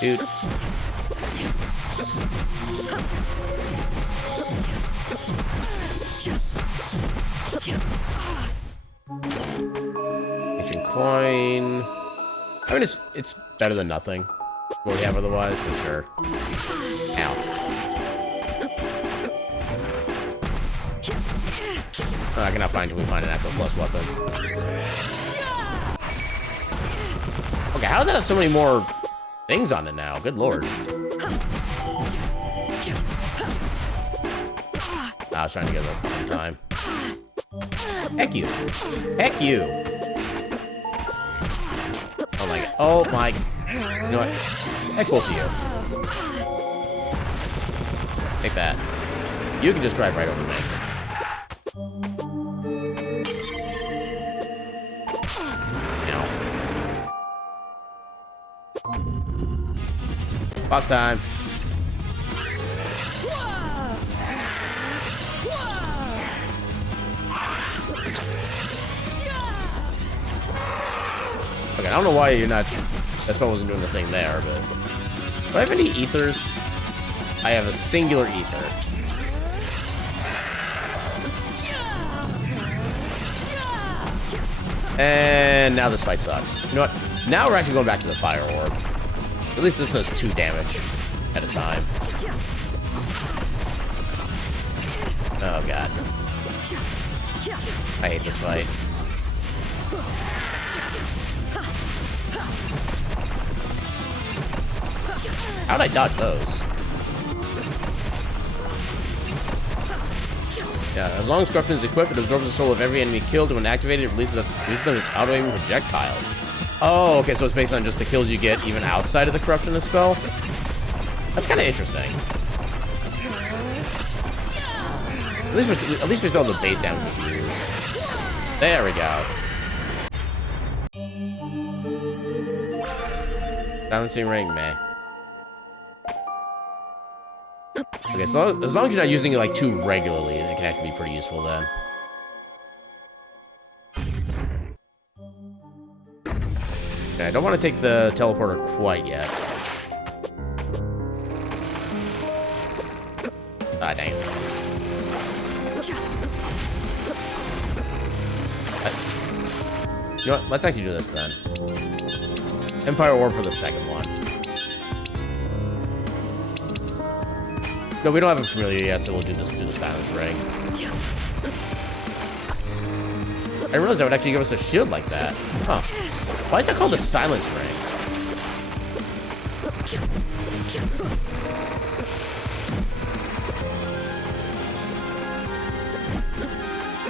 Dude. Ancient coin. I mean, it's better than nothing. What we have otherwise, so sure. Ow. Oh, I cannot find until we find an actual plus weapon. Okay, how does that have so many more things on it now? Good lord. I was trying to get it one time. Heck you. Heck you. Oh my god. Oh my. You know what? Heck both of you. Take that. You can just drive right over me. Boss time. Okay, I don't know why you're not... That spell wasn't doing the thing there, but... Do I have any ethers? I have a singular ether. And now this fight sucks. You know what? Now we're actually going back to the fire orb. At least this does 2 damage at a time. Oh god. I hate this fight. How'd I dodge those? Yeah, as long as Scorpion is equipped, it absorbs the soul of every enemy killed, and when activated, it releases them as auto-aiming projectiles. Oh, okay, so it's based on just the kills you get even outside of the corruption spell? That's kind of interesting. At least we still have the base damage we can use. There we go. Balancing ring, meh. Okay, so as long as you're not using it like too regularly, it can actually be pretty useful then. Okay, I don't want to take the teleporter quite yet. Ah, dang it. You know what? Let's actually do this then. Empire Orb for the second one. No, we don't have a familiar yet, so we'll do the silence ring. I didn't realize that would actually give us a shield like that. Huh. Why is that called the silence ring?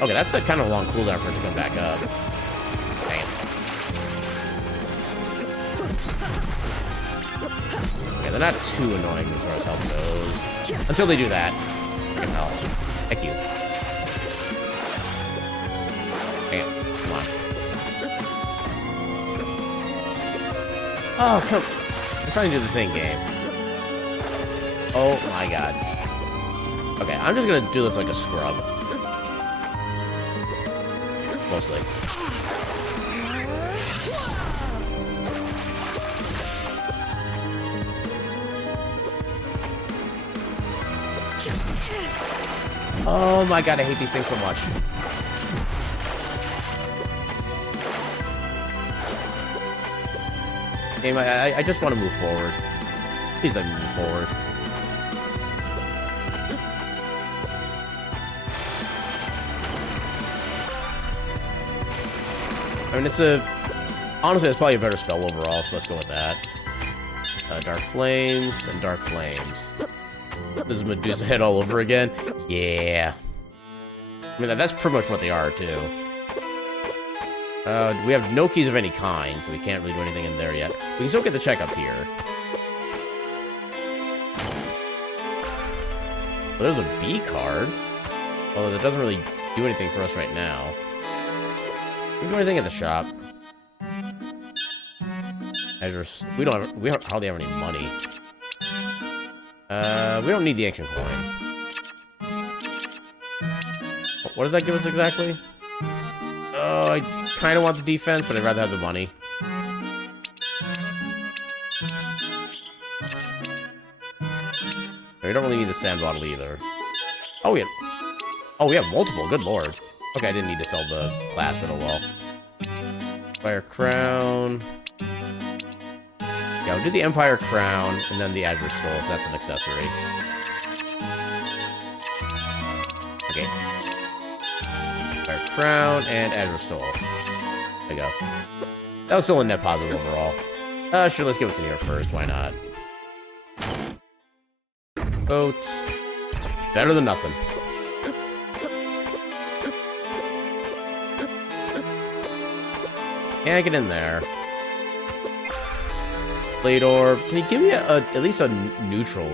Okay, that's a kind of long cooldown for it to come back up. Dang it. Okay, they're not too annoying as far as health goes. Until they do that. Fucking hell. Heck you. Dang it. Come on. Oh, come. I'm trying to do the thing game. Oh my god. Okay, I'm just gonna do this like a scrub. Mostly. Oh my god, I hate these things so much. Game, I just want to move forward. Please let me move forward. I mean, it's a... Honestly, it's probably a better spell overall, so let's go with that. Dark Flames and Dark Flames. This is Medusa head all over again? Yeah. I mean, that's pretty much what they are, too. We have no keys of any kind, so we can't really do anything in there yet. We can still get the checkup here. Well, there's a B card. Although that doesn't really do anything for us right now. Can we do anything at the shop? We hardly have any money. We don't need the ancient coin. What does that give us exactly? I kind of want the defense, but I'd rather have the money. We don't really need the sand bottle either. Oh, we have multiple. Good lord. Okay, I didn't need to sell the glass, but oh well. Fire Crown. Yeah, we'll do the Empire Crown, and then the Azure Skull, so that's an accessory. Okay. Fire Crown and Azure Skull. There you go. That was still a net positive overall. Sure, let's give it to here first. Why not? Boat. It's better than nothing. Can't get in there. Blade Orb. Can you give me at least a neutral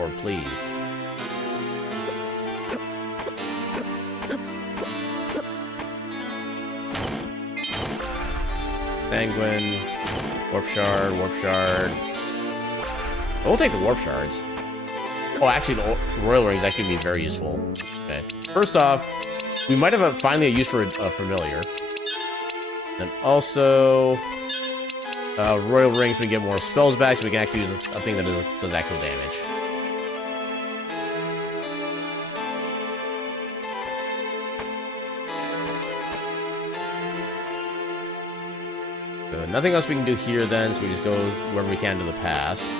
orb, please? Penguin. Warp Shard, Warp Shard. We'll take the Warp Shards. Oh, actually, the Royal Ring is actually going to be very useful. Okay. First off, we might have finally a use for a Familiar. And also, Royal Rings, we get more spells back, so we can actually use a thing that does actual damage. So nothing else we can do here then, so we just go wherever we can to the pass.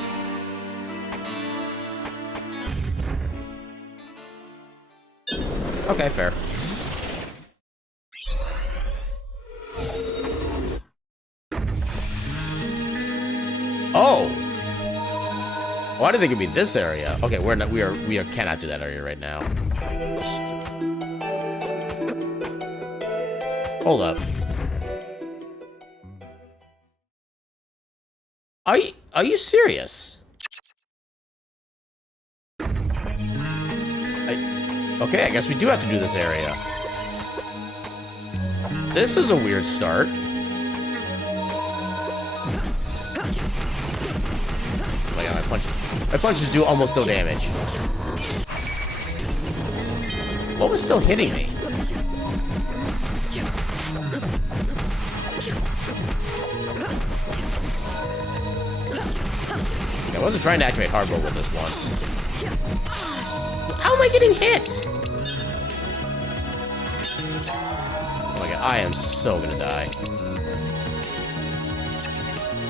Okay, fair. Oh! Why did they give me this area? Okay, we cannot do that area right now. Hold up. Are you serious? Okay, I guess we do have to do this area. This is a weird start. Oh my god, my punches do almost no damage. What was still hitting me? I wasn't trying to activate hard mode with this one. How am I getting hit? Oh my god, I am so gonna die.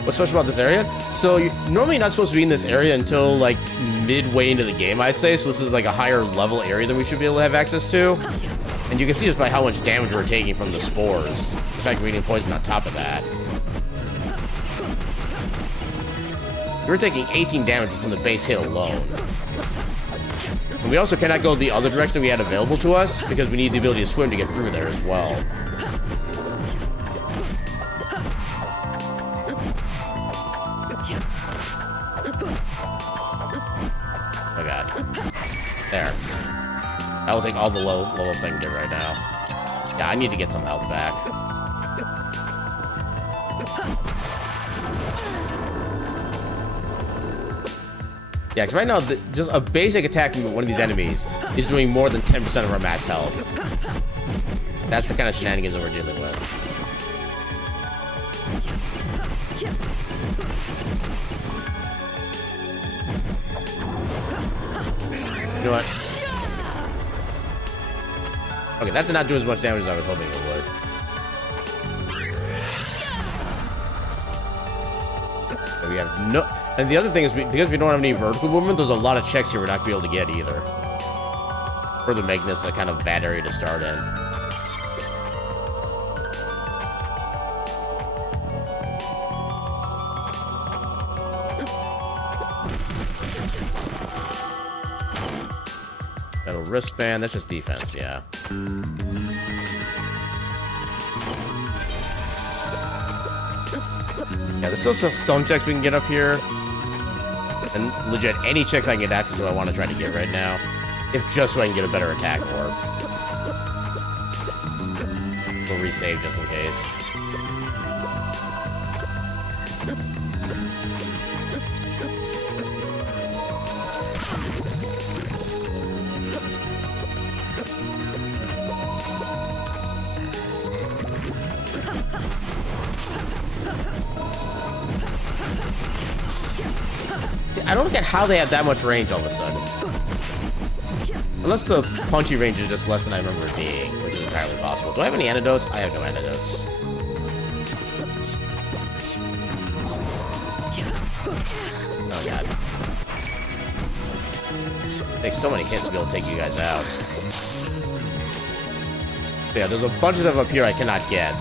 What's special about this area? So you're normally not supposed to be in this area until like midway into the game, I'd say. So this is like a higher level area than we should be able to have access to. And you can see just by how much damage we're taking from the spores. In fact, we're eating poison on top of that. We're taking 18 damage from the base hit alone. And we also cannot go the other direction we had available to us because we need the ability to swim to get through there as well. Oh god. There. I will take all the low levels I can get right now. Yeah, I need to get some health back. Yeah, because right now, just a basic attack from one of these enemies is doing more than 10% of our max health. That's the kind of shenanigans that we're dealing with. You know what? Okay, that did not do as much damage as I was hoping it would. So we have no... And the other thing is, because we don't have any vertical movement, there's a lot of checks here we're not going to be able to get either. Further making this a kind of bad area to start in. Got a wristband, that's just defense, yeah. Yeah, there's still some checks we can get up here. And legit, any checks I can get access to, I want to try to get right now. If just so I can get a better attack orb. We'll resave just in case. I don't get how they have that much range all of a sudden. Unless the punchy range is just less than I remember it being, which is entirely possible. Do I have any antidotes? I have no antidotes. Oh god. It takes so many hits to be able to take you guys out. But yeah, there's a bunch of them up here I cannot get.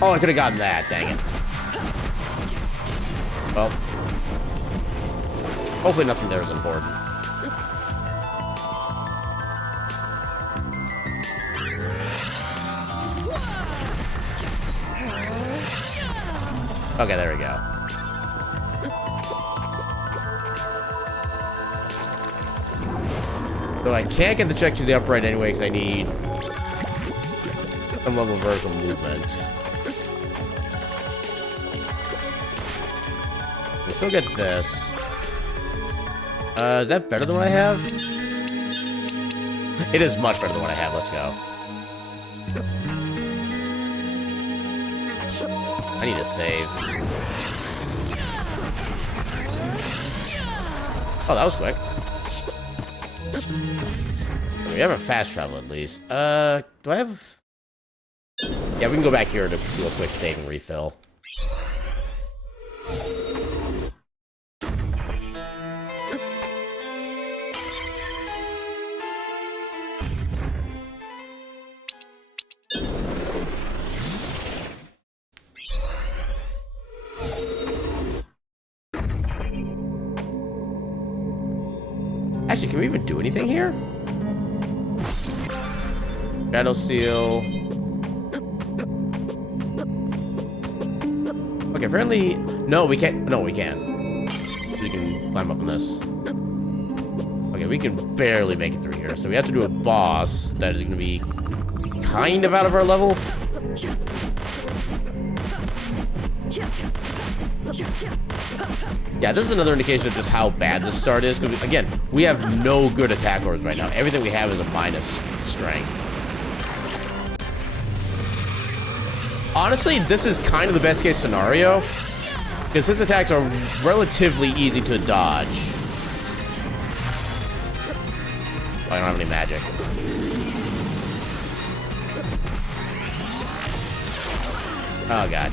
Oh, I could have gotten that, dang it. Well. Hopefully nothing there is important. Okay, there we go. Though I can't get the check to the upright anyway because I need some level of vertical movement. We'll still get this. Is that better than what I have? It is much better than what I have. Let's go. I need to save. Oh, that was quick. We have a fast travel at least. Do I have... Yeah, we can go back here to do a quick save and refill. Actually, can we even do anything here? Battle seal. Okay, apparently... No, we can't. No, we can. We can climb up on this. Okay, we can barely make it through here. So we have to do a boss that is going to be kind of out of our level. Yeah, this is another indication of just how bad this start is. Because, again, we have no good attack orders right now. Everything we have is a minus strength. Honestly, this is kind of the best case scenario. Because his attacks are relatively easy to dodge. I don't have any magic. Oh, God.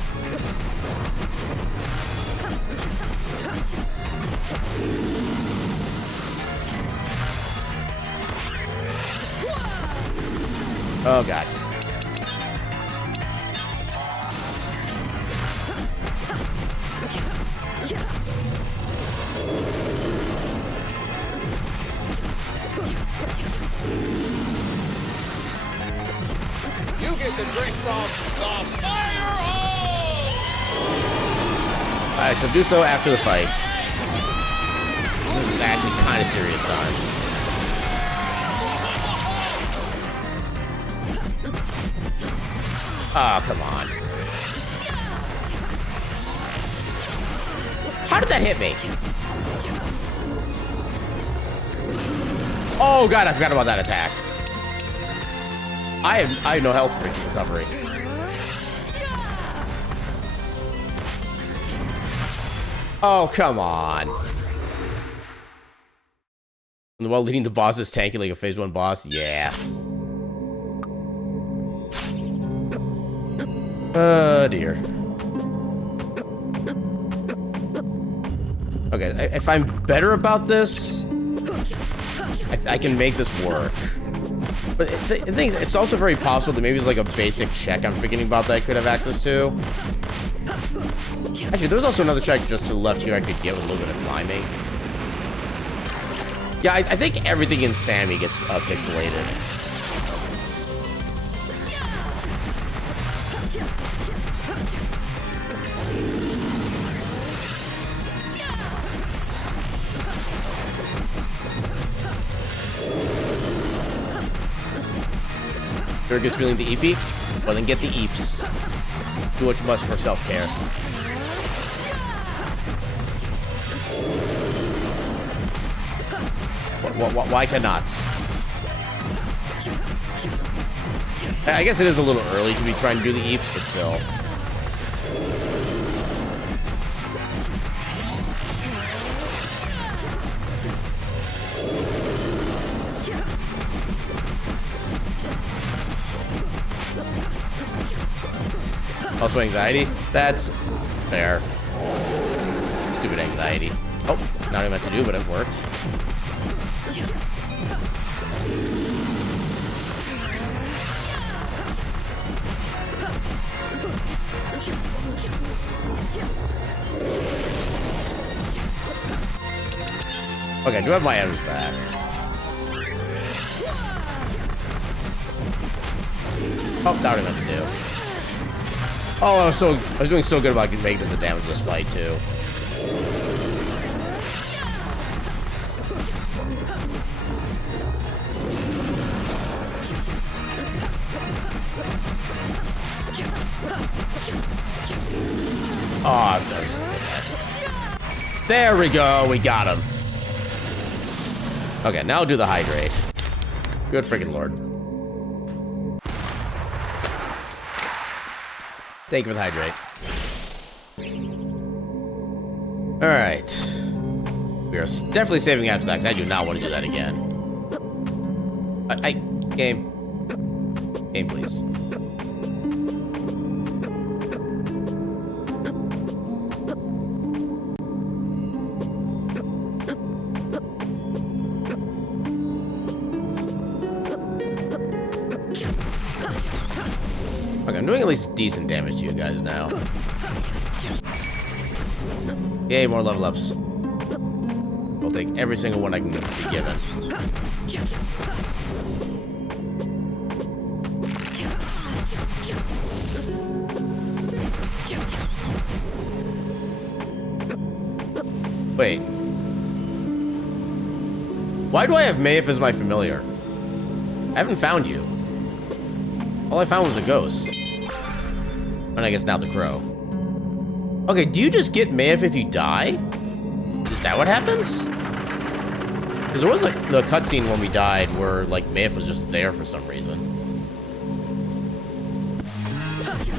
Oh, God. You get to drink from the fire hose! I shall do so after the fight. This is actually kind of serious time. Oh, come on. How did that hit me? Oh, God, I forgot about that attack. I have no health recovery. Oh, come on. While leading the boss is tanky like a phase 1 boss? Yeah. Oh, dear. Okay, if I'm better about this, I can make this work. But the thing is, it's also very possible that maybe it's like a basic check I'm forgetting about that I could have access to. Actually, there's also another check just to the left here I could get with a little bit of climbing. Yeah, I think everything in Sammy gets pixelated. Durga's feeling the eepy? Well, then get the eeps. Do what you must for self-care. Why cannot? I guess it is a little early to be trying to do the eeps, but still. Also anxiety? That's fair. Stupid anxiety. Oh, not what I meant to do, but it worked. Okay, I do have my items back. Oh, that what I meant to do. Oh, I was doing so good about making this a damageless fight too. Oh, there we go. We got him. Okay, now do the hydrate. Good freaking lord. Thank you for the hydrate. Alright. We are definitely saving after that, because I do not want to do that again. Game. Game, please. Okay, I'm doing at least decent damage to you guys now. Yay, more level ups. I'll take every single one I can be given. Wait. Why do I have Maeve as my familiar? I haven't found you. All I found was a ghost. And I guess now the crow. Okay, do you just get Maeve if you die? Is that what happens? Because there was like the cutscene when we died where like Maeve was just there for some reason.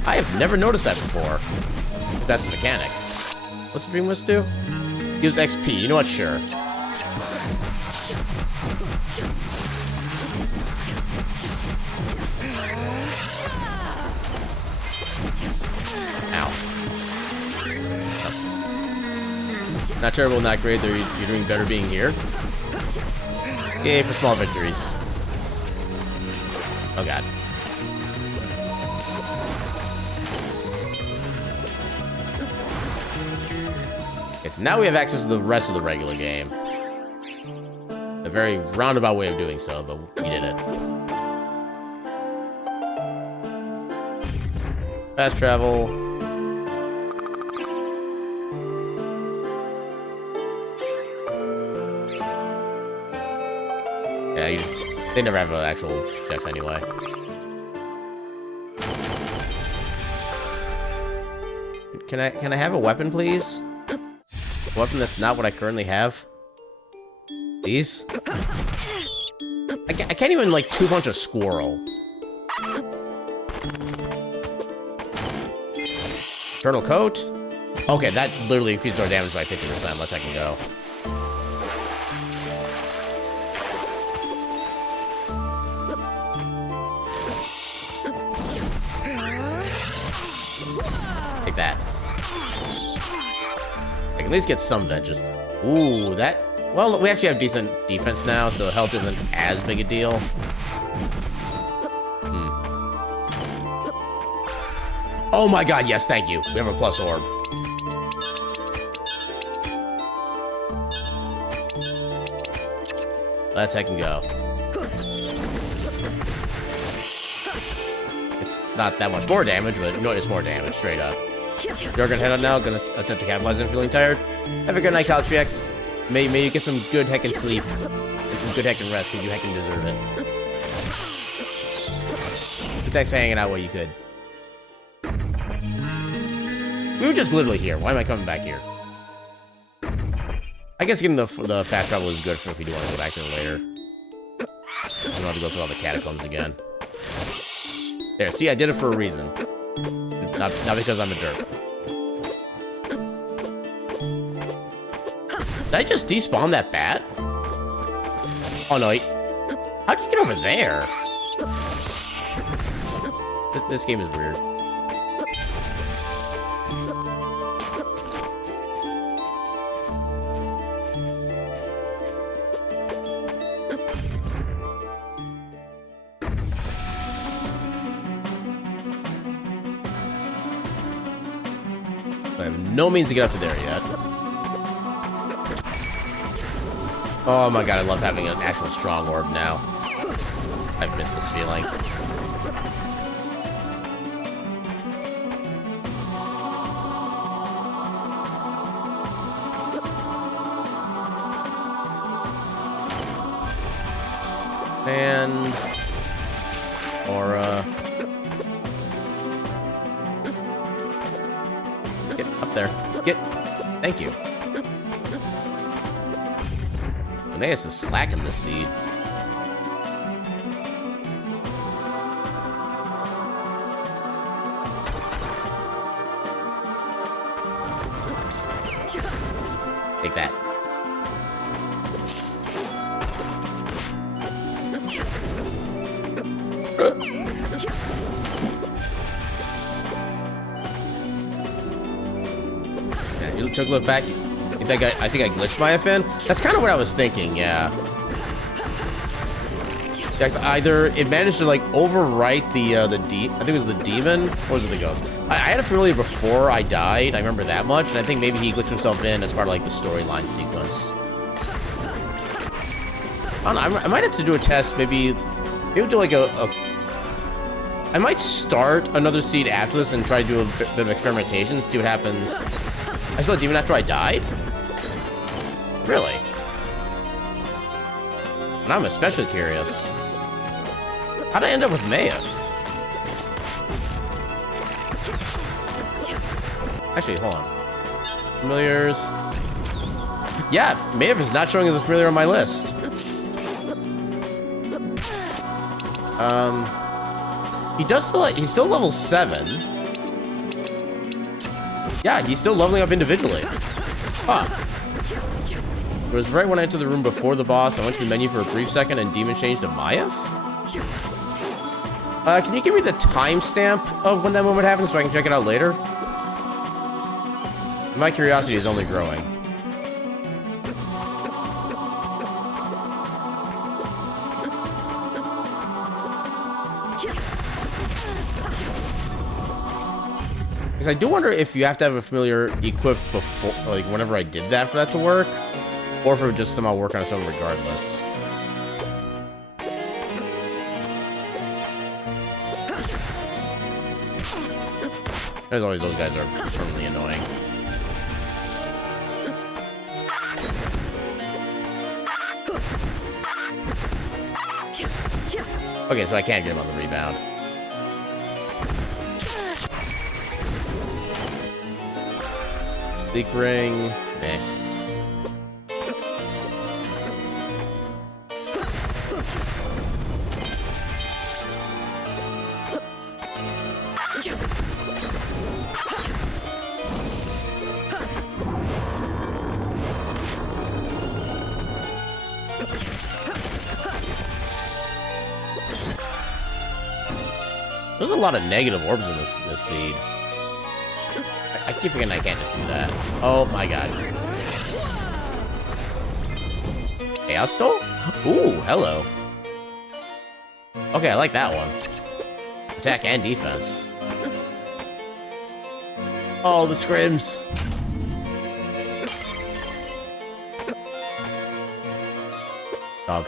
I have never noticed that before. If that's the mechanic. What's the Dream Wisp do? Gives XP. You know what? Sure. Ow. Oh. Not terrible, not great. You're doing better being here. Yay for small victories. Oh god. Okay, so now we have access to the rest of the regular game. A very roundabout way of doing so, but we did it. Fast travel. Yeah, they never have actual checks anyway. Can I have a weapon, please? A weapon that's not what I currently have. Please. I can't even like two-punch a squirrel. Eternal coat. Okay, that literally increases our damage by 50%. Let's I can go. Take that. I can at least get some vengeance. Ooh, that... Well, we actually have decent defense now, so health isn't as big a deal. Oh my god, yes, thank you. We have a plus orb. Let's heck and go. It's not that much more damage, but you know it's more damage, straight up. You're gonna head out now, gonna attempt to capitalize on feeling tired. Have a good night, Couch GX. May you get some good heckin' sleep. And some good heckin' rest, because you heckin' deserve it. But thanks for hanging out while you could. We were just literally here. Why am I coming back here? I guess getting the fast travel is good for if we do want to go back to it later. We don't have to go through all the catacombs again. There, see, I did it for a reason. Not because I'm a derp. Did I just despawn that bat? Oh no, how'd you get over there? This game is weird. I have no means to get up to there yet. Oh my god, I love having an actual strong orb now. I've missed this feeling. And... Aura... Get up up there. Get. Thank you. Linnaeus is slacking this seed. Take that. Yeah, you took a look back. I think I glitched my FN. That's kind of what I was thinking. Yeah. Either it managed to like overwrite I think it was the demon, or was it the ghost? I had a familiar before I died. I remember that much, and I think maybe he glitched himself in as part of like the storyline sequence. I don't know. I might have to do a test. Maybe do like I might start another seed after this and try to do a bit of experimentation, see what happens. I saw a demon after I died? Really? And I'm especially curious. How'd I end up with Maeve? Actually, hold on. Familiars. Yeah, Maeve is not showing as a familiar on my list. He's still level 7. Yeah, he's still leveling up individually. Huh. It was right when I entered the room before the boss. I went to the menu for a brief second and demon changed to Maiev? Can you give me the timestamp of when that moment happened so I can check it out later? My curiosity is only growing. Because I do wonder if you have to have a familiar equipped before, like whenever I did that for that to work, or if it would just somehow work on its own regardless. As always, those guys are permanently annoying. Okay, so I can't get him on the rebound. Leak ring. Meh. There's a lot of negative orbs in this seed. I keep forgetting I can't just do that. Oh my god. Chaos Stole? Ooh, hello. Okay, I like that one. Attack and defense. Oh, the scrims. Dog.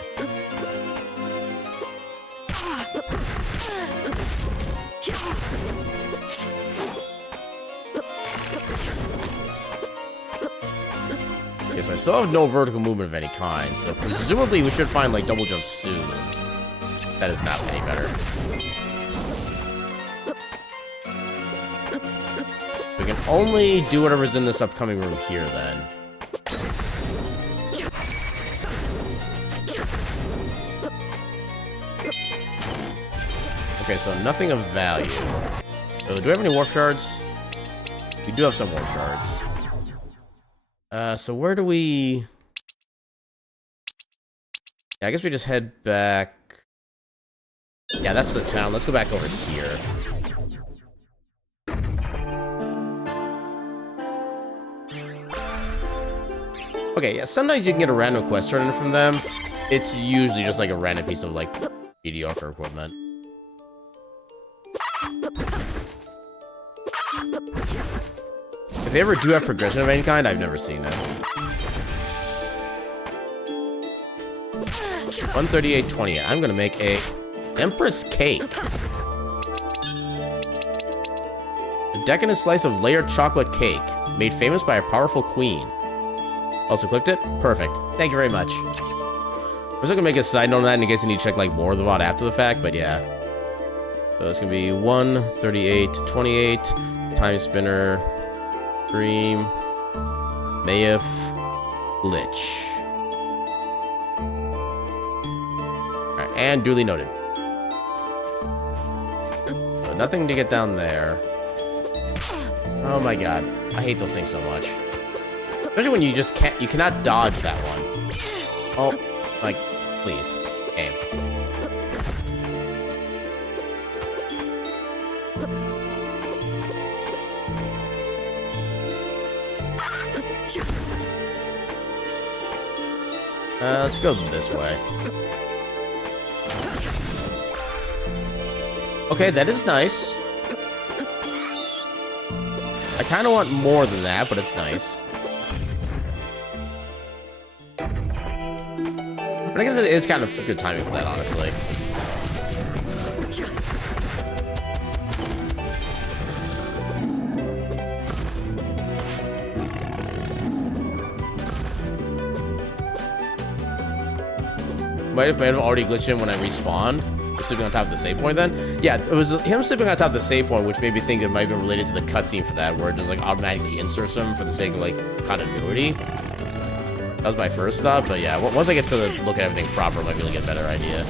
Okay, so I still have no vertical movement of any kind, so presumably we should find like double jump soon. That is not any better. We can only do whatever's in this upcoming room here then. Okay, so nothing of value. So, do we have any warp shards? We do have some warp shards. So where do we... Yeah, I guess we just head back... Yeah, that's the town. Let's go back over here. Okay, yeah, sometimes you can get a random quest turn in from them. It's usually just like a random piece of, like, mediocre equipment. If they ever do have progression of any kind, I've never seen it. 138.20. I'm gonna make a Empress Cake. A decadent slice of layered chocolate cake, made famous by a powerful queen. Also clicked it? Perfect. Thank you very much. I was gonna make a side note on that in case I need to check like more of the VOD after the fact, but yeah. So it's gonna be 138.28 Timespinner. Dream. Mayif. Glitch. Alright, and duly noted. So nothing to get down there. Oh my god. I hate those things so much. Especially when you just can't, you cannot dodge that one. Oh, like, please. Game. Let's go this way. Okay, that is nice. I kind of want more than that, but it's nice. But I guess it is kind of good timing for that, honestly. Might have already glitched in when I respawned. Sleeping on top of the save point then? Yeah, it was him sleeping on top of the save point, which made me think it might have been related to the cutscene for that, where it just like automatically inserts him for the sake of like continuity. That was my first thought, but yeah, once I get to look at everything proper, I might be able to get a better idea.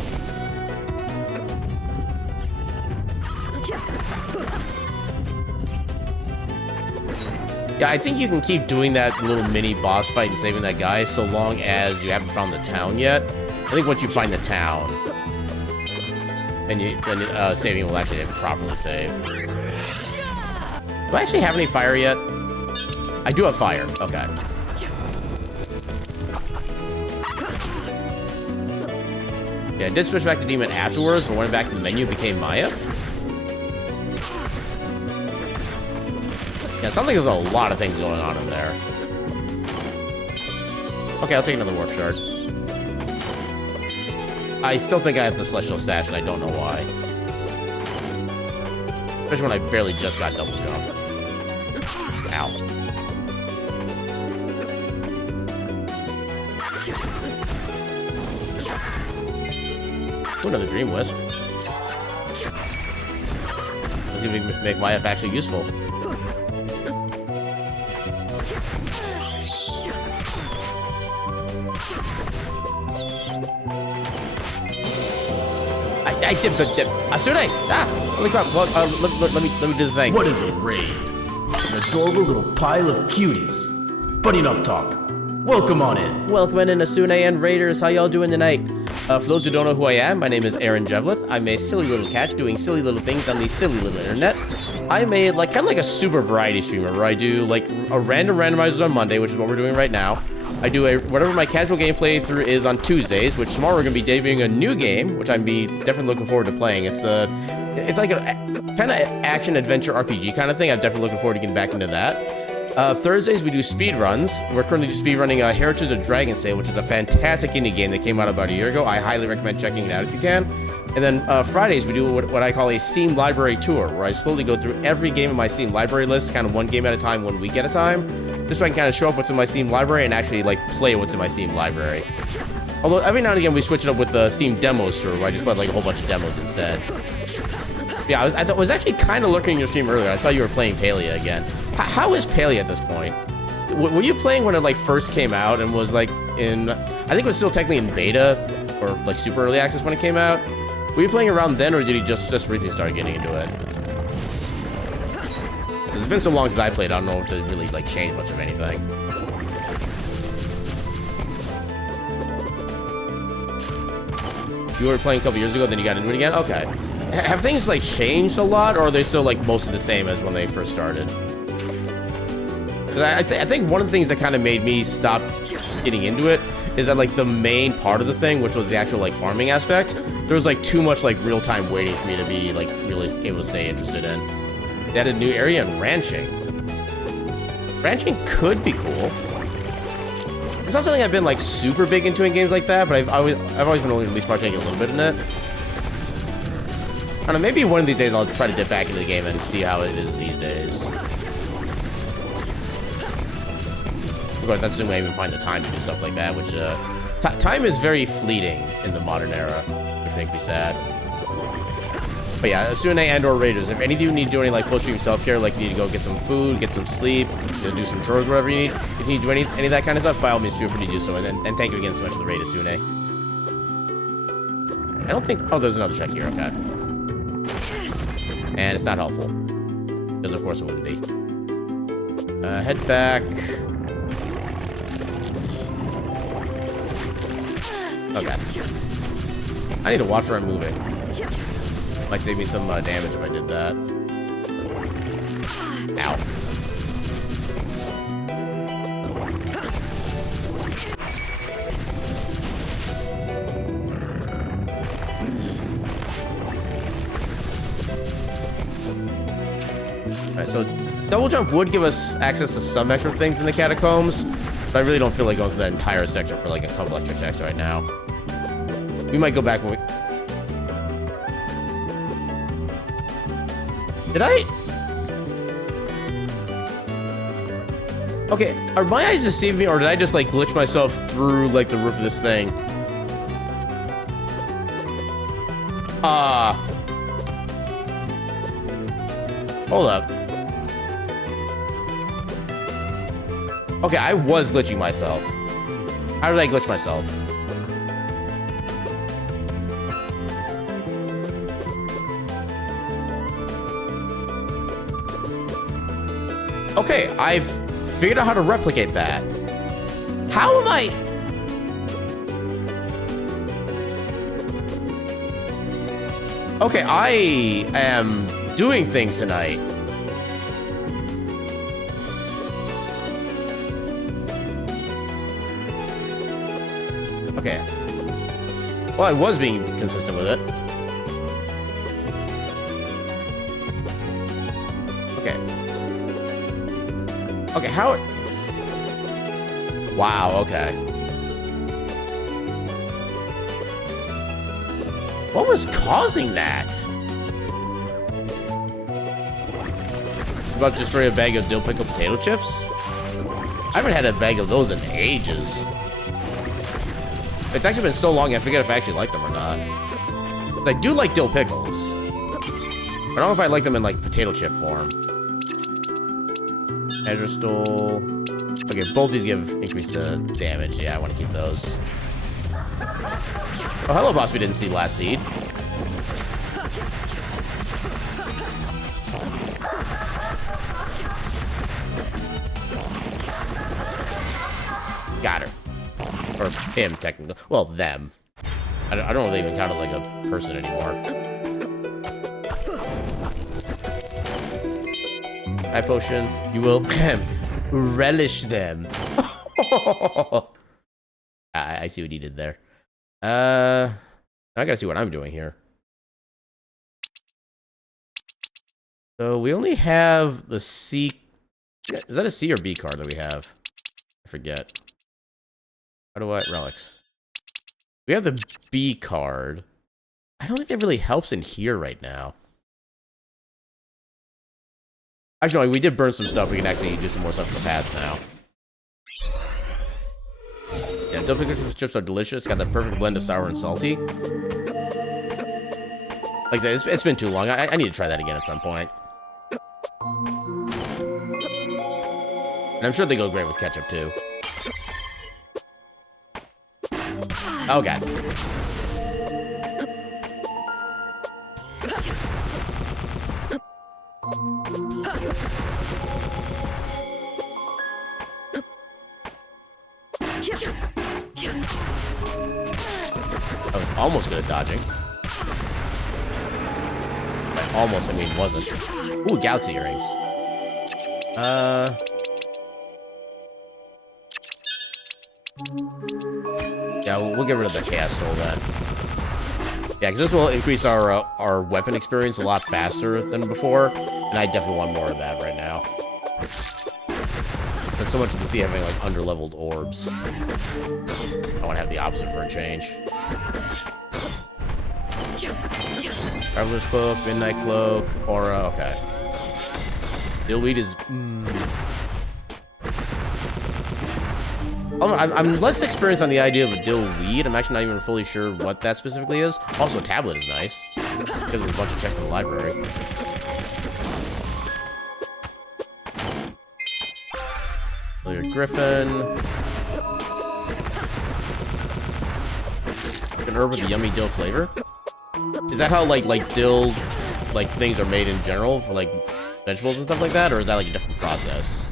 Yeah, I think you can keep doing that little mini boss fight and saving that guy so long as you haven't found the town yet. I think once you find the town, then saving will actually properly save. Do I actually have any fire yet? I do have fire. Okay. Yeah, I did switch back to Demon afterwards, but when I went back to the menu, it became Maya. Yeah, it sounds like there's a lot of things going on in there. Okay, I'll take another warp shard. I still think I have the Celestial Sash, and I don't know why. Especially when I barely just got double jump. Ow. Ooh, another Dream Wisp. Let's see if we can make YF actually useful. I did, Asune! Ah! Holy crap! Well, let me do the thing. What is a raid? An adorable little pile of cuties. But enough talk. Welcome on in. Welcome in, Asune and Raiders. How y'all doing tonight? For those who don't know who I am, my name is Aaron Jevlith. I'm a silly little cat doing silly little things on the silly little internet. I'm a kind of like a super variety streamer where I do like a random randomizers on Monday, which is what we're doing right now. I do whatever my casual gameplay through is on Tuesdays, which tomorrow we're gonna be debuting a new game, which I'm definitely looking forward to playing. It's like a kind of action adventure RPG kind of thing. I'm definitely looking forward to getting back into that. Thursdays we do speedruns. We're currently speedrunning Heritage of Dragon Sale, which is a fantastic indie game that came out about a year ago. I highly recommend checking it out if you can. And then Fridays we do what I call a Steam library tour, where I slowly go through every game in my Steam library list, kind of one game at a time, 1 week at a time. Just so I can kind of show off what's in my Steam library and actually like play what's in my Steam library. Although every now and again we switch it up with the Steam demos tour, where I just play like a whole bunch of demos instead. Yeah, I was actually kind of looking at your stream earlier. I saw you were playing Palia again. How is Palia at this point? Were you playing when it like first came out and was like in, I think it was still technically in beta or like super early access when it came out? Were you playing around then, or did you just recently start getting into it? It's been so long since I played, I don't know if it really like changed much of anything. You were playing a couple years ago, then you got into it again? Okay. Have things like changed a lot, or are they still like mostly the same as when they first started? I think one of the things that kind of made me stop getting into it is that like the main part of the thing, which was the actual like farming aspect, there was like too much like real-time waiting for me to be like really able to stay interested in. They had a new area in ranching. Ranching could be cool. It's not something I've been like super big into in games like that, but I've always been only at least partaking a little bit in it. I don't know, maybe one of these days I'll try to dip back into the game and see how it is these days. Of course, that's assuming I even find the time to do stuff like that, which time is very fleeting in the modern era, which makes me sad. But yeah, Asune and or Raiders. If any of you need to do any like post-stream self-care, like you need to go get some food, get some sleep, do some chores, whatever you need. If you need to do any of that kind of stuff, by all means, feel free to do so. And thank you again so much for the raid, Asune. I don't think... Oh, there's another check here. Okay. And it's not helpful. Because of course it wouldn't be. Head back. Okay. I need to watch where I'm moving. Might save me some damage if I did that. Ow. Alright, so double jump would give us access to some extra things in the catacombs, but I really don't feel like going through that entire section for like a couple extra checks right now. We might go back when we... Did I? Okay, are my eyes deceiving me, or did I just like glitch myself through like the roof of this thing? Hold up. Okay, I was glitching myself. How did I glitch myself? Okay, I've figured out how to replicate that. How am I... Okay, I am doing things tonight. Okay. Well, I was being consistent with it. Okay. Okay, how... Wow, okay. What was causing that? About to destroy a bag of dill pickle potato chips? I haven't had a bag of those in ages. It's actually been so long I forget if I actually like them or not. I do like dill pickles. I don't know if I like them in like potato chip form. Azure Stole. Okay, both these give increased damage. Yeah, I want to keep those. Oh, hello, boss. We didn't see last seed. Got her. Or him, technically. Well, them. I don't know if they even count as like a person anymore. High potion. You will relish them. I see what he did there. I gotta see what I'm doing here. So we only have the C. Is that a C or B card that we have? I forget. How do I... Relics. We have the B card. I don't think that really helps in here right now. Actually, no, we did burn some stuff. We can actually do some more stuff in the past now. Yeah, dill pickle chips are delicious. Got the perfect blend of sour and salty. Like I said, it's been too long. I need to try that again at some point. And I'm sure they go great with ketchup, too. Oh, God. I was almost good at dodging. By almost, I mean, wasn't. Ooh, Gout's earrings. Yeah, we'll get rid of the Chaos Stole then. Yeah, because this will increase our weapon experience a lot faster than before, and I definitely want more of that right now. There's so much to see having like under-leveled orbs. I want to have the opposite for a change. Traveler's Cloak, Midnight Cloak, Aura, okay. Dillweed is... I'm less experienced on the idea of a dill weed. I'm actually not even fully sure what that specifically is. Also, a tablet is nice, because there's a bunch of checks in the library. Familiar Griffin. Like an herb with a yummy dill flavor. Is that how like dill things are made in general for like vegetables and stuff like that, or is that like a different process?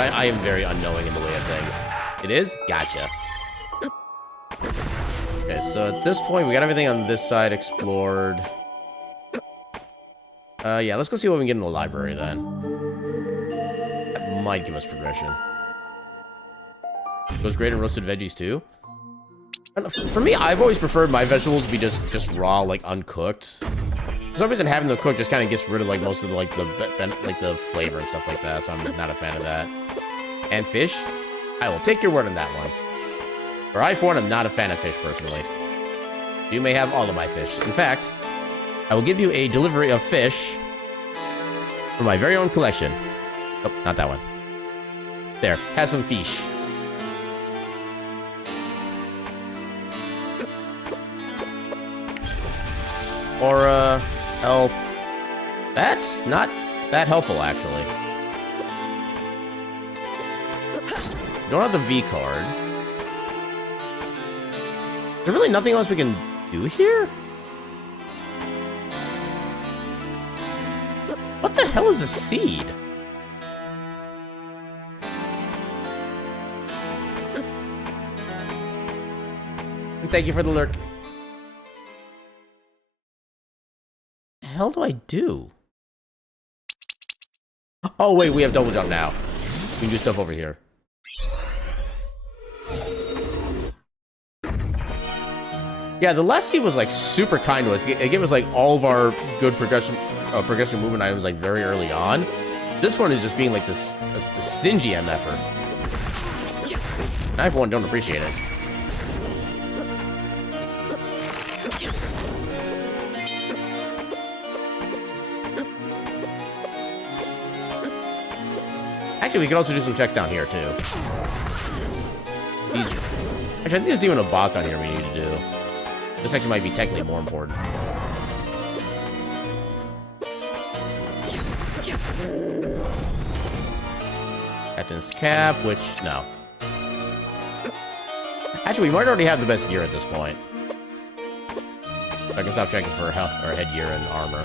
I am very unknowing in the way of things. It is? Gotcha. Okay, so at this point, we got everything on this side explored. Yeah, let's go see what we can get in the library then. That might give us progression. Goes great in roasted veggies too. For me, I've always preferred my vegetables to be just raw, like uncooked. For some reason, having them cooked just kind of gets rid of like most of the the flavor and stuff like that. So I'm not a fan of that. And fish, I will take your word on that one. For I, for one, am not a fan of fish personally. You may have all of my fish. In fact, I will give you a delivery of fish from my very own collection. Oh, not that one. There, have some fish. Aura, health. That's not that helpful, actually. Don't have the V card. Is there really nothing else we can do here? What the hell is a seed? And thank you for the lurk. What the hell do I do? Oh wait, we have double jump now. We can do stuff over here. Yeah, the last seed was like super kind to us. It gave us like all of our good progression movement items like very early on. This one is just being like this stingy MFer. I for one don't appreciate it. Actually, we could also do some checks down here too. These. Actually, I think there's even a boss down here we need to do. This actually might be technically more important. Captain's Cap, which, no. Actually, we might already have the best gear at this point. So I can stop checking for health or headgear and armor.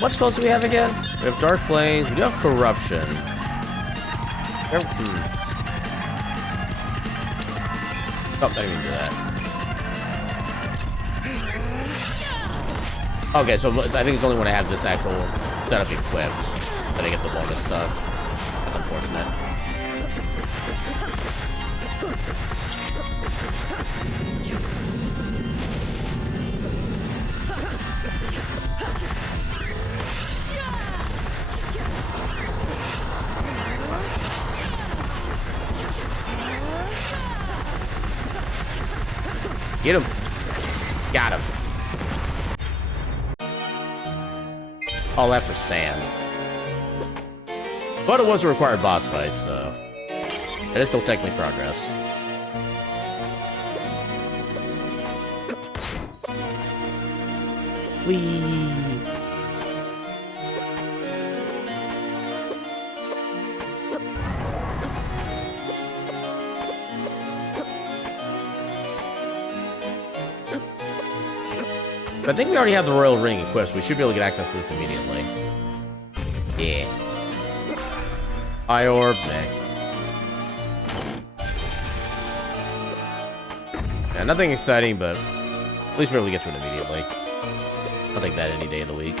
What spells do we have again? We have Dark Flames. We do have Corruption. Oh, I didn't even do that. Okay, so I think it's only when I have this actual setup equipped that I get the bonus stuff. That's unfortunate. Get him. Got him. All that for sand. But it was a required boss fight, so it is still technically progress. Whee! But I think we already have the Royal Ring equipped, so we should be able to get access to this immediately. Yeah. Eye Orb, meh. Yeah, nothing exciting, but at least we're able to get to it immediately. I'll take that any day of the week.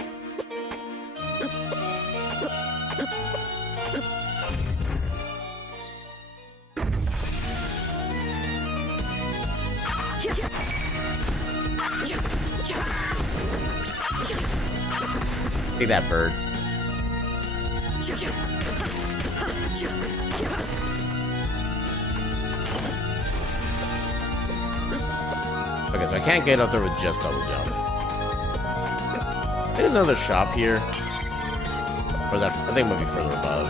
Take that, bird. Okay, so I can't get up there with just double jump. I think there's another shop here. Or is that, I think it might be further above.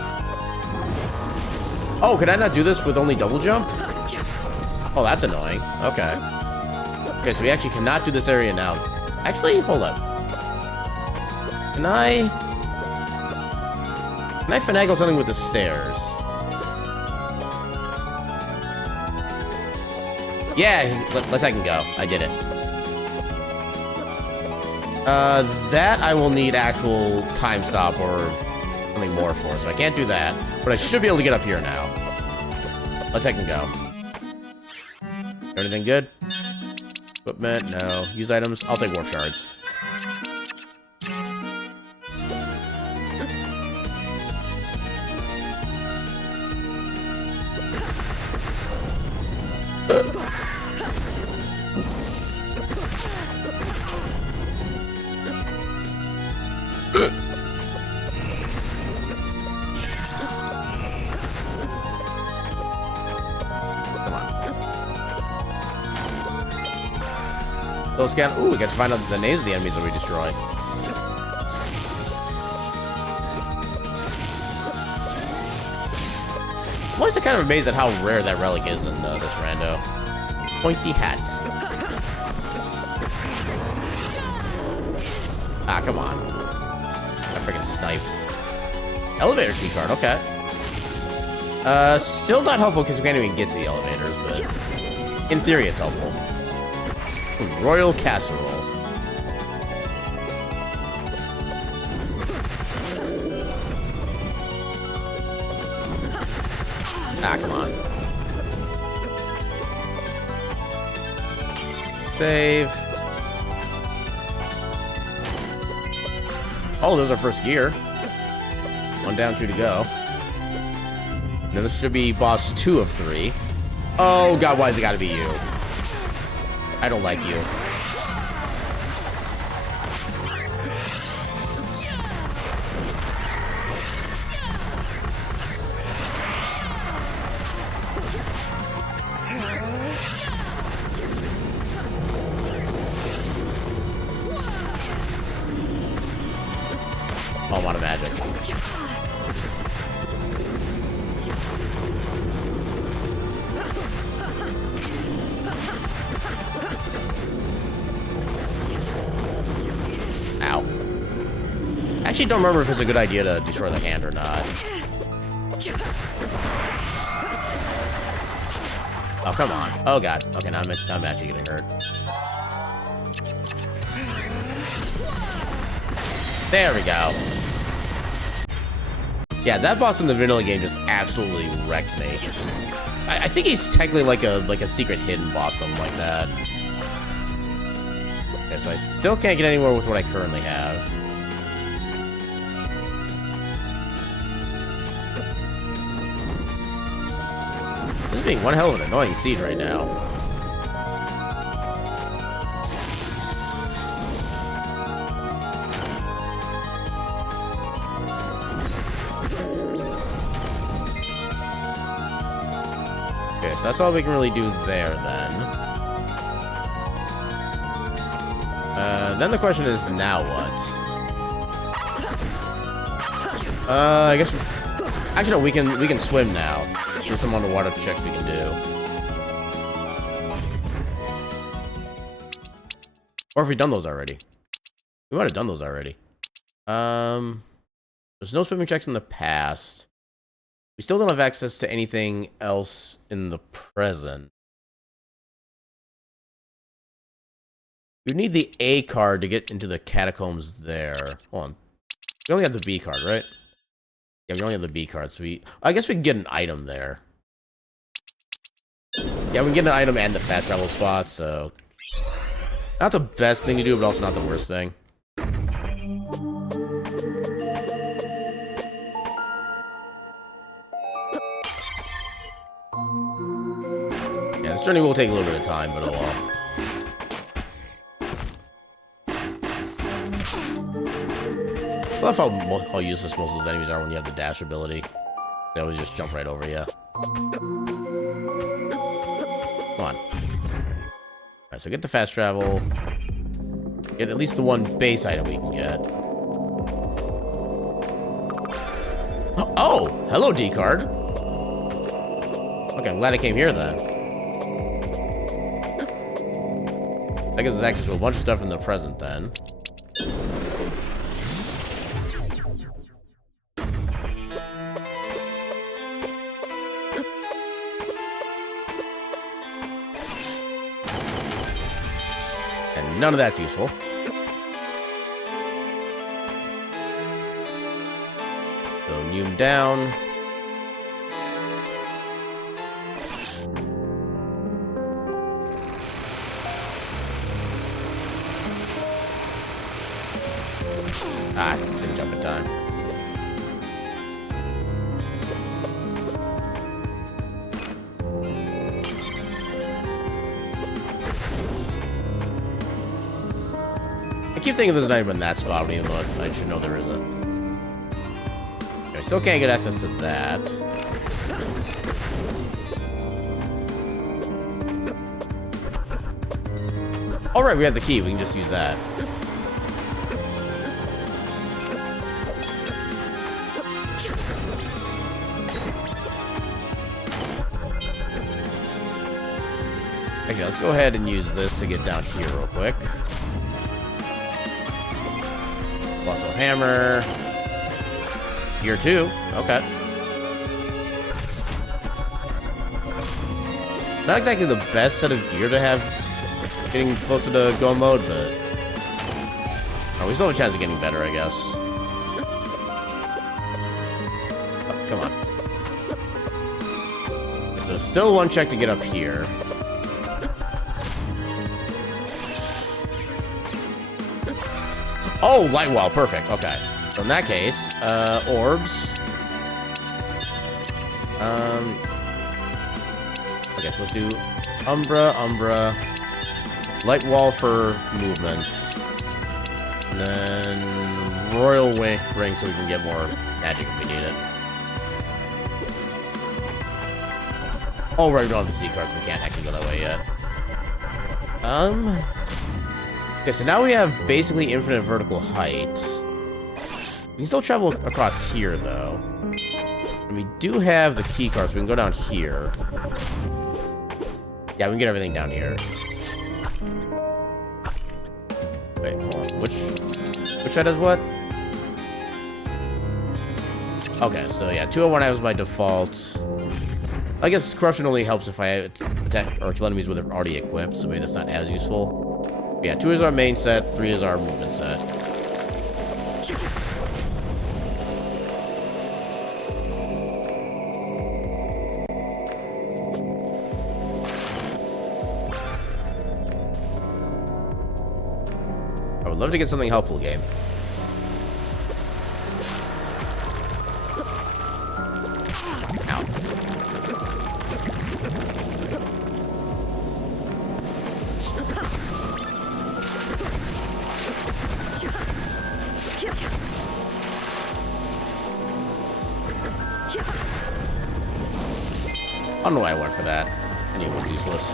Oh, could I not do this with only double jump? Oh, that's annoying. Okay. Okay, so we actually cannot do this area now. Actually, hold up. Can I finagle something with the stairs? Yeah, let's I can go. I did it. That I will need actual time stop or something more for, so I can't do that. But I should be able to get up here now. Let's I can go. Anything good? Equipment? No. Use items? I'll take warp shards. Scan. Ooh, we get to find out the names of the enemies that we destroy. I'm always kind of amazed at how rare that relic is in this rando. Pointy hat. Ah, come on. I freaking sniped. Elevator keycard, okay. Still not helpful because we can't even get to the elevators, but in theory it's helpful. Royal Casserole. Ah, come on. Save. Oh, there's our first gear. 1 down, 2 to go. And then this should be boss 2 of 3. Oh, God, why has it got to be you? I don't like you. Oh, I'm out of magic. I actually don't remember if it's a good idea to destroy the hand or not. Oh, come on. Oh, God. Okay, now I'm actually getting hurt. There we go. Yeah, that boss in the vanilla game just absolutely wrecked me. I think he's technically like a secret hidden boss, something like that. Okay, so I still can't get anywhere with what I currently have. This is being one hell of an annoying seed right now. Okay, so that's all we can really do there then. Then the question is, now what? I guess actually no, we can swim now. There's some underwater checks we can do. Or have we done those already? We might have done those already. There's no swimming checks in the past. We still don't have access to anything else in the present. We need the A card to get into the catacombs there. Hold on. We only have the B card, right? Yeah, we only have the B card, so I guess we can get an item there. Yeah, we can get an item and the fast travel spot, so... Not the best thing to do, but also not the worst thing. Yeah, this journey will take a little bit of time, but oh well. I love how useless most of those enemies are when you have the dash ability. That was just jump right over you. Come on. Alright, so get the fast travel. Get at least the one base item we can get. Oh! Hello, D-card. Okay, I'm glad I came here then. That gives us access to a bunch of stuff in the present then. And none of that's useful. So, Neum down. Ah, didn't jump in time. I keep thinking there's not even that spot, even though I should know there isn't. Okay, still can't get access to that. Alright, we have the key. We can just use that. Okay, let's go ahead and use this to get down here real quick. Also hammer. Here too. Okay. Not exactly the best set of gear to have getting closer to go mode, but oh, we still have a chance of getting better, I guess. Oh, come on. Okay, so still one check to get up here. Oh, light wall, perfect. Okay. So in that case, orbs. Okay, so let's do Umbra, light wall for movement, and then Royal Ring so we can get more magic if we need it. Oh, right, we don't have the C cards. We can't actually go that way yet. Okay, so now we have basically infinite vertical height. We can still travel across here, though. And we do have the key card, so we can go down here. Yeah, we can get everything down here. Wait, hold on. Which side does what? Okay, so yeah, 201 I was by default. I guess corruption only helps if I attack or kill enemies with it already equipped, so maybe that's not as useful. But yeah, 2 is our main set, 3 is our movement set. I would love to get something helpful, game. Ow. I don't know why I went for that. I knew it was useless.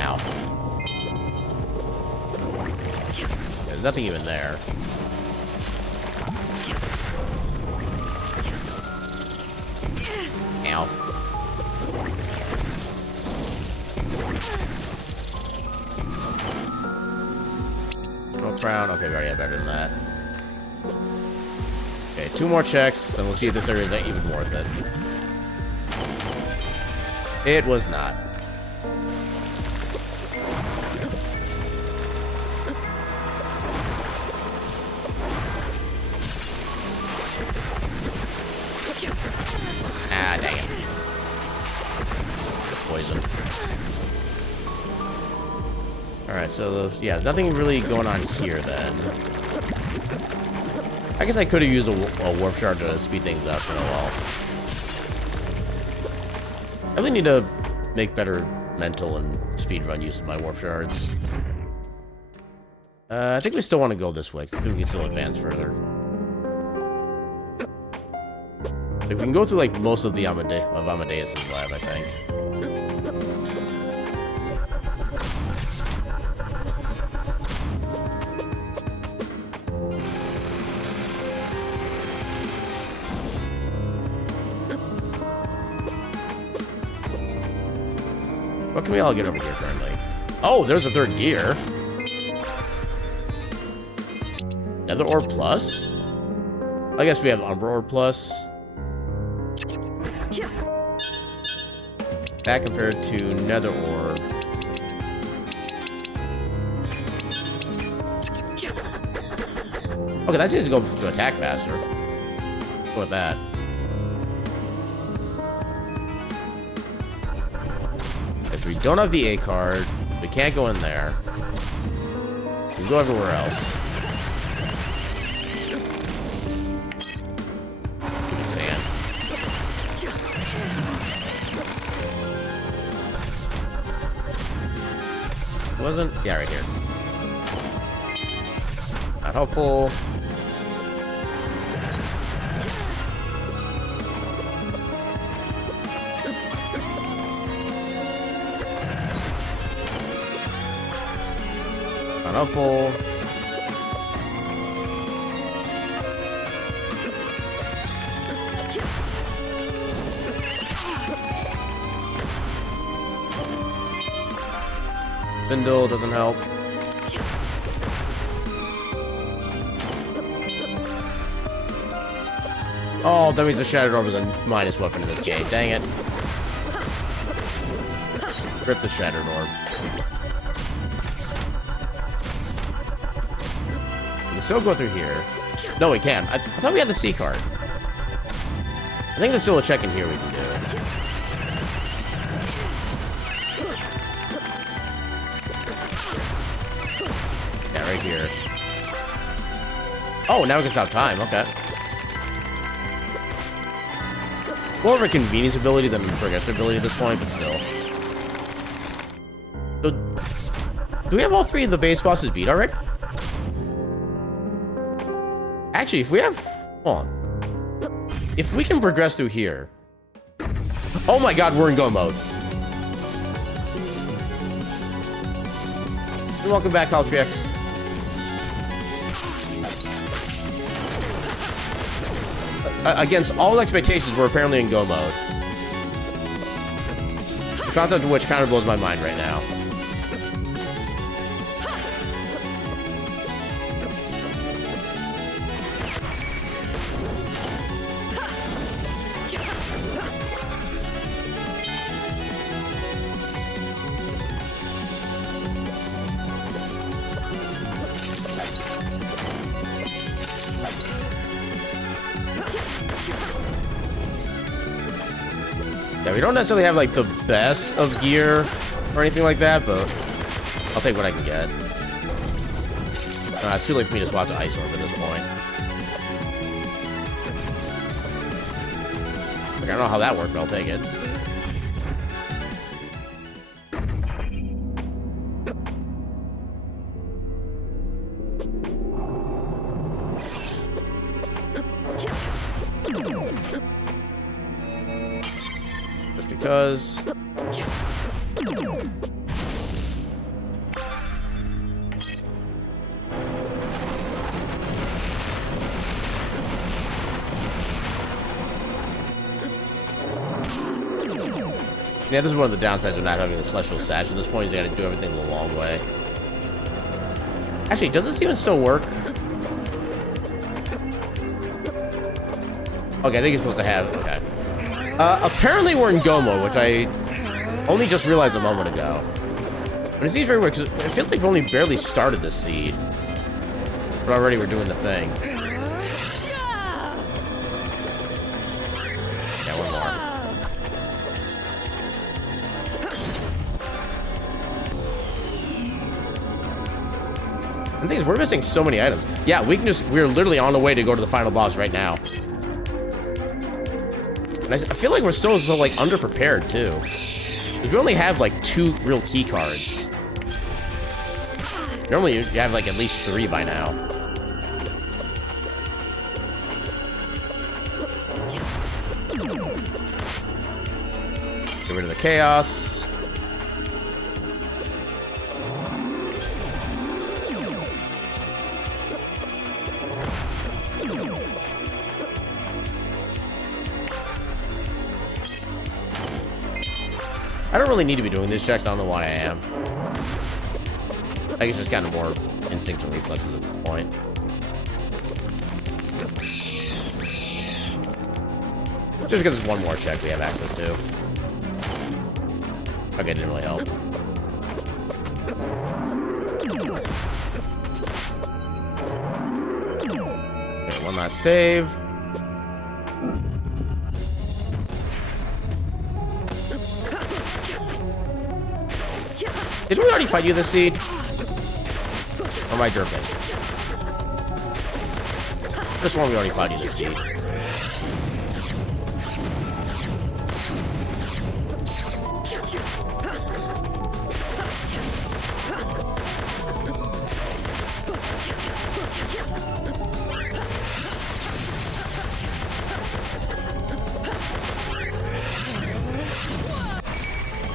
Ow. There's nothing even there. Ow. No crown. Okay, we already have better than that. Okay, 2 more checks, and we'll see if this area is even worth it. It was not. Ah, dang it. Poisoned. Alright, so, yeah, nothing really going on here, then. I guess I could have used a warp shard to speed things up, but oh well. I really need to make better mental and speedrun use of my warp shards. I think we still want to go this way, because I think we can still advance further. Like, we can go through like most of the Amadeus's lab, I think. What can we all get over here currently? Oh, there's a third gear. Nether Orb Plus? I guess we have Umbra Orb Plus. That compared to Nether Orb. Okay, that seems to go to attack faster. Go with that. If we don't have the A card, we can't go in there. We can go everywhere else. Sand. Wasn't? Yeah, right here. Not helpful. Not helpful. Spindle doesn't help. Oh, that means the Shattered Orb is a minus weapon in this game. Dang it. Rip the Shattered Orb. We can still go through here. No, we can't. I thought we had the C card. I think there's still a check in here we can do. Right here. Oh, now we can stop time. Okay. More of a convenience ability than a progression ability at this point, but still. So, do we have all three of the base bosses beat already? Actually, if we have... Hold on. If we can progress through here... Oh my god, we're in go mode. Welcome back, Caltrix. Against all expectations, we're apparently in go mode. The concept of which kind of blows my mind right now. Yeah, we don't necessarily have like the best of gear or anything like that, but I'll take what I can get. It's too late for me to swap to Ice Orb at this point. Like, I don't know how that worked, but I'll take it. Because yeah, this is one of the downsides of not having the Celestial Sash at this point, is you gotta do everything the long way. Actually, does this even still work? Okay, I think it's supposed to have it. Okay. Apparently we're in go mode, which I only just realized a moment ago. But it seems very weird, because I feel like we've only barely started this seed. But already we're doing the thing. Yeah, one more. And the thing is, we're missing so many items. Yeah, we're literally on the way to go to the final boss right now. And I feel like we're still so, like, underprepared, too. Because we only have, like, 2 real key cards. Normally, you have, like, at least 3 by now. Get rid of the chaos. I don't really need to be doing these checks. I don't know why I am. I think it's just kind of more instinct and reflexes at this point. Just because there's one more check we have access to. Okay, didn't really help. Okay, one last save. Did we already fight you this seed? Or am I derping? This one we already fought you this seed.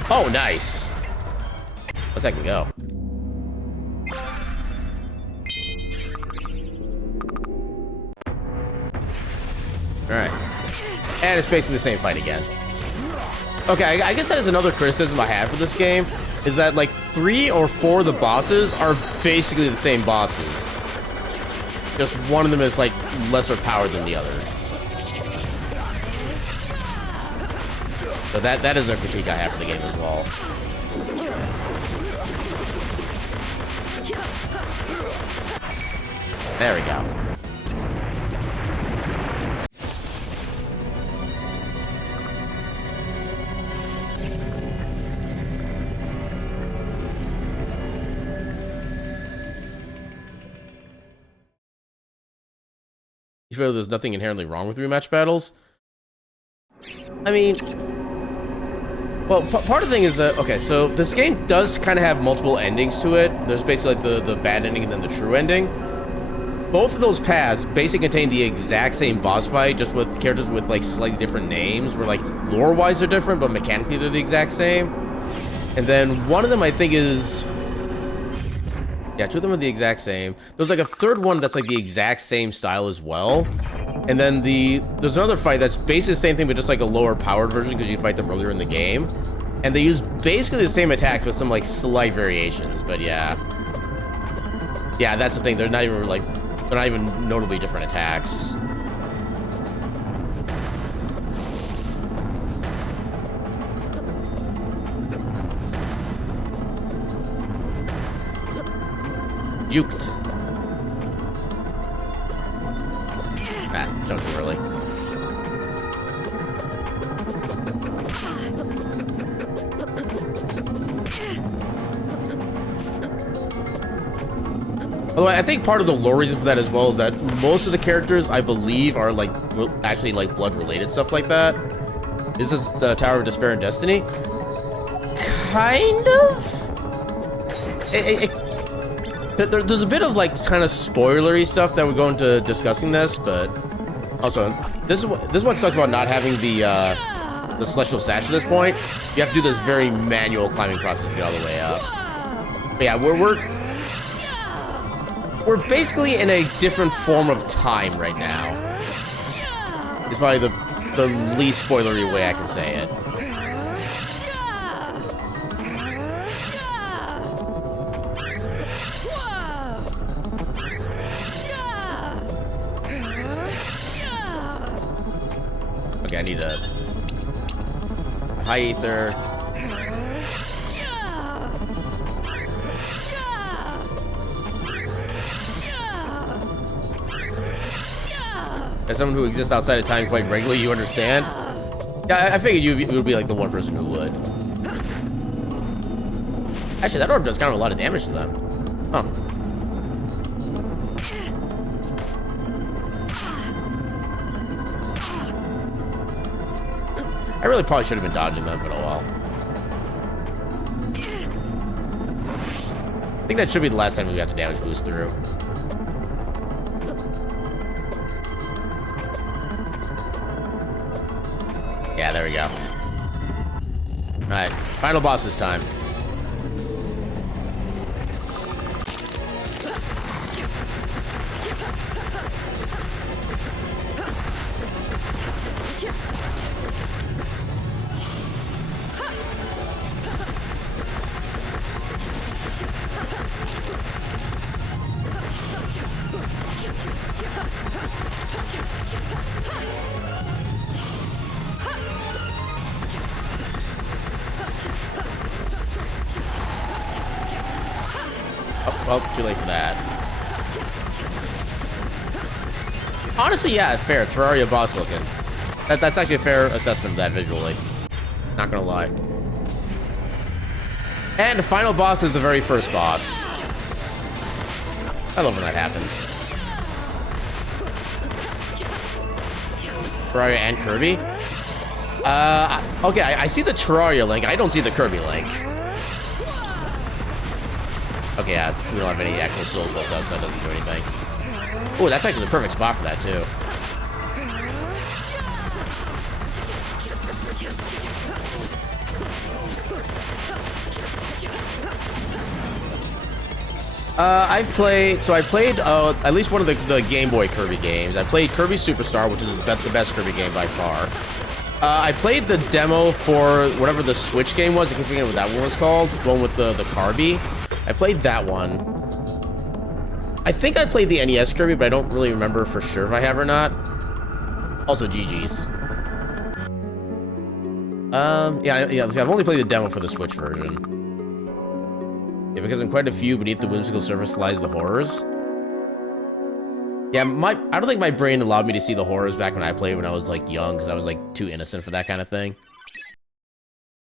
Oh, nice. Let's heck we go. Alright. And it's basically the same fight again. Okay, I guess that is another criticism I have for this game, is that like 3 or 4 of the bosses are basically the same bosses. Just one of them is like lesser powered than the others. So that is a critique I have for the game as well. There we go. You feel there's nothing inherently wrong with rematch battles? I mean, well, part of the thing is that, okay, so this game does kind of have multiple endings to it. There's basically like the bad ending and then the true ending. Both of those paths basically contain the exact same boss fight, just with characters with like slightly different names, where like lore-wise they're different, but mechanically they're the exact same. And then one of them I think is, yeah, 2 of them are the exact same. There's like a third one that's like the exact same style as well. And then there's another fight that's basically the same thing, but just like a lower powered version because you fight them earlier in the game. And they use basically the same attack with some like slight variations, but yeah. Yeah, that's the thing. They're not even notably different attacks. Juked. Ah, don't too early. Although I think part of the lore reason for that as well is that most of the characters, I believe, are like actually like blood-related stuff like that. Is this the Tower of Despair and Destiny? Kind of. There's a bit of like kind of spoilery stuff that would go into discussing this, but also this is what sucks about not having the Celestial Sash at this point. You have to do this very manual climbing process to get all the way up. But yeah, we're basically in a different form of time right now. It's probably the least spoilery way I can say it. Okay, I need a high ether. As someone who exists outside of time quite regularly, you understand? Yeah, I figured you would be like the one person who would. Actually, that orb does kind of a lot of damage to them. Huh. I really probably should have been dodging them, but oh well. I think that should be the last time we got to damage boost through. Yeah, there we go. Alright, final boss this time. Well, too late for that. Honestly, yeah, fair. Terraria boss looking. That's actually a fair assessment of that visually. Not gonna lie. And the final boss is the very first boss. I love when that happens. Terraria and Kirby? Okay, I see the Terraria link. I don't see the Kirby link. Okay, yeah, we don't have any actual soul bolts out, so that doesn't do anything. Oh, that's actually the perfect spot for that, too. I played at least one of the Game Boy Kirby games. I played Kirby Superstar, which is the best Kirby game by far. I played the demo for whatever the Switch game was. I can't forget what that one was called. The one with the Kirby. I played that one. I think I played the NES Kirby, but I don't really remember for sure if I have or not. Also, GG's. Yeah, I've only played the demo for the Switch version. Yeah, because in quite a few, beneath the whimsical surface lies the horrors. Yeah, I don't think my brain allowed me to see the horrors back when I played when I was, like, young, because I was, like, too innocent for that kind of thing.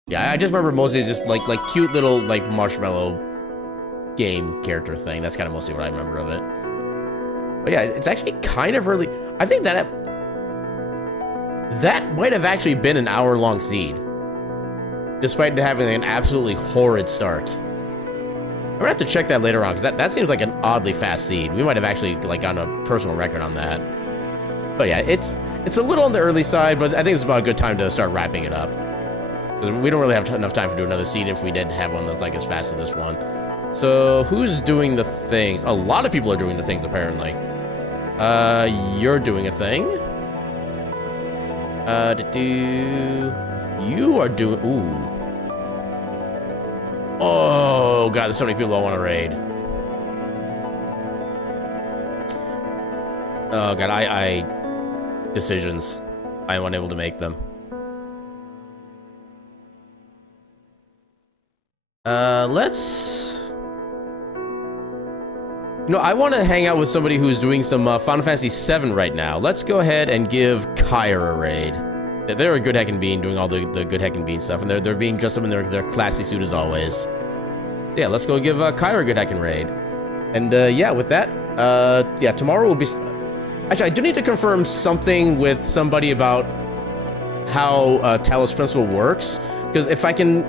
Yeah, I just remember mostly just, like cute little, like, marshmallow game character thing. That's kind of mostly what I remember of it. But yeah, it's actually kind of early. I think that might have actually been an hour-long seed, despite having an absolutely horrid start. I'm gonna have to check that later on, because that seems like an oddly fast seed. We might have actually like gotten a personal record on that. But yeah, it's a little on the early side, but I think it's about a good time to start wrapping it up. Because we don't really have enough time to do another seed if we did have one that's like as fast as this one. So who's doing the things? A lot of people are doing the things apparently. You're doing a thing. You are doing. Ooh. Oh god, there's so many people I want to raid. Oh god, I decisions. I am unable to make them. Let's. You know, I want to hang out with somebody who's doing some Final Fantasy VII right now. Let's go ahead and give Kyra a raid. They're a good heckin' bean doing all the good heckin' bean stuff, and they're being dressed up in their classy suit as always. Yeah, let's go give Kyra a good heckin' raid. And yeah, with that, yeah, tomorrow will be. Actually, I do need to confirm something with somebody about how Talos Principle works, because if I can,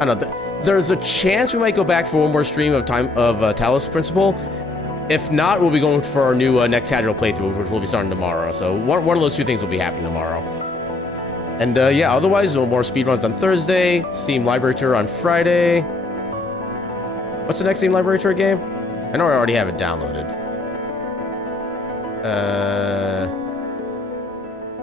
I don't know. There's a chance we might go back for one more stream of Talos Principle. If not, we'll be going for our new next casual playthrough, which will be starting tomorrow. So one of those two things will be happening tomorrow. And yeah, otherwise, no more speedruns on Thursday, Steam Library Tour on Friday. What's the next Steam Library Tour game? I know I already have it downloaded.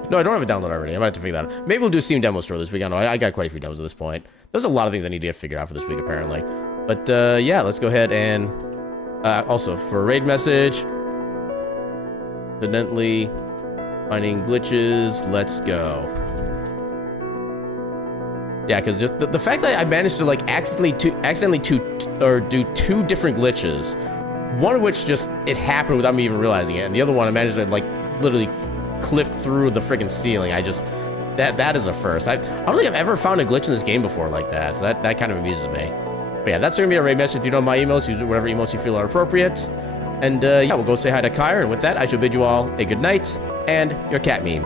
No, I don't have it downloaded already. I might have to figure that out. Maybe we'll do a Steam Demo Store this week. I know I got quite a few demos at this point. There's a lot of things I need to get figured out for this week, apparently. But yeah, let's go ahead and also for a raid message. Evidently finding glitches. Let's go. Yeah, because just the fact that I managed to like accidentally do two different glitches, one of which just it happened without me even realizing it, and the other one I managed to like literally clip through the freaking ceiling. That is a first. I don't think I've ever found a glitch in this game before like that, so that kind of amuses me. But yeah, that's gonna be a raid message. If you know my emails, use whatever emails you feel are appropriate. And yeah, we'll go say hi to Kyra, and with that, I shall bid you all a good night and your cat meme.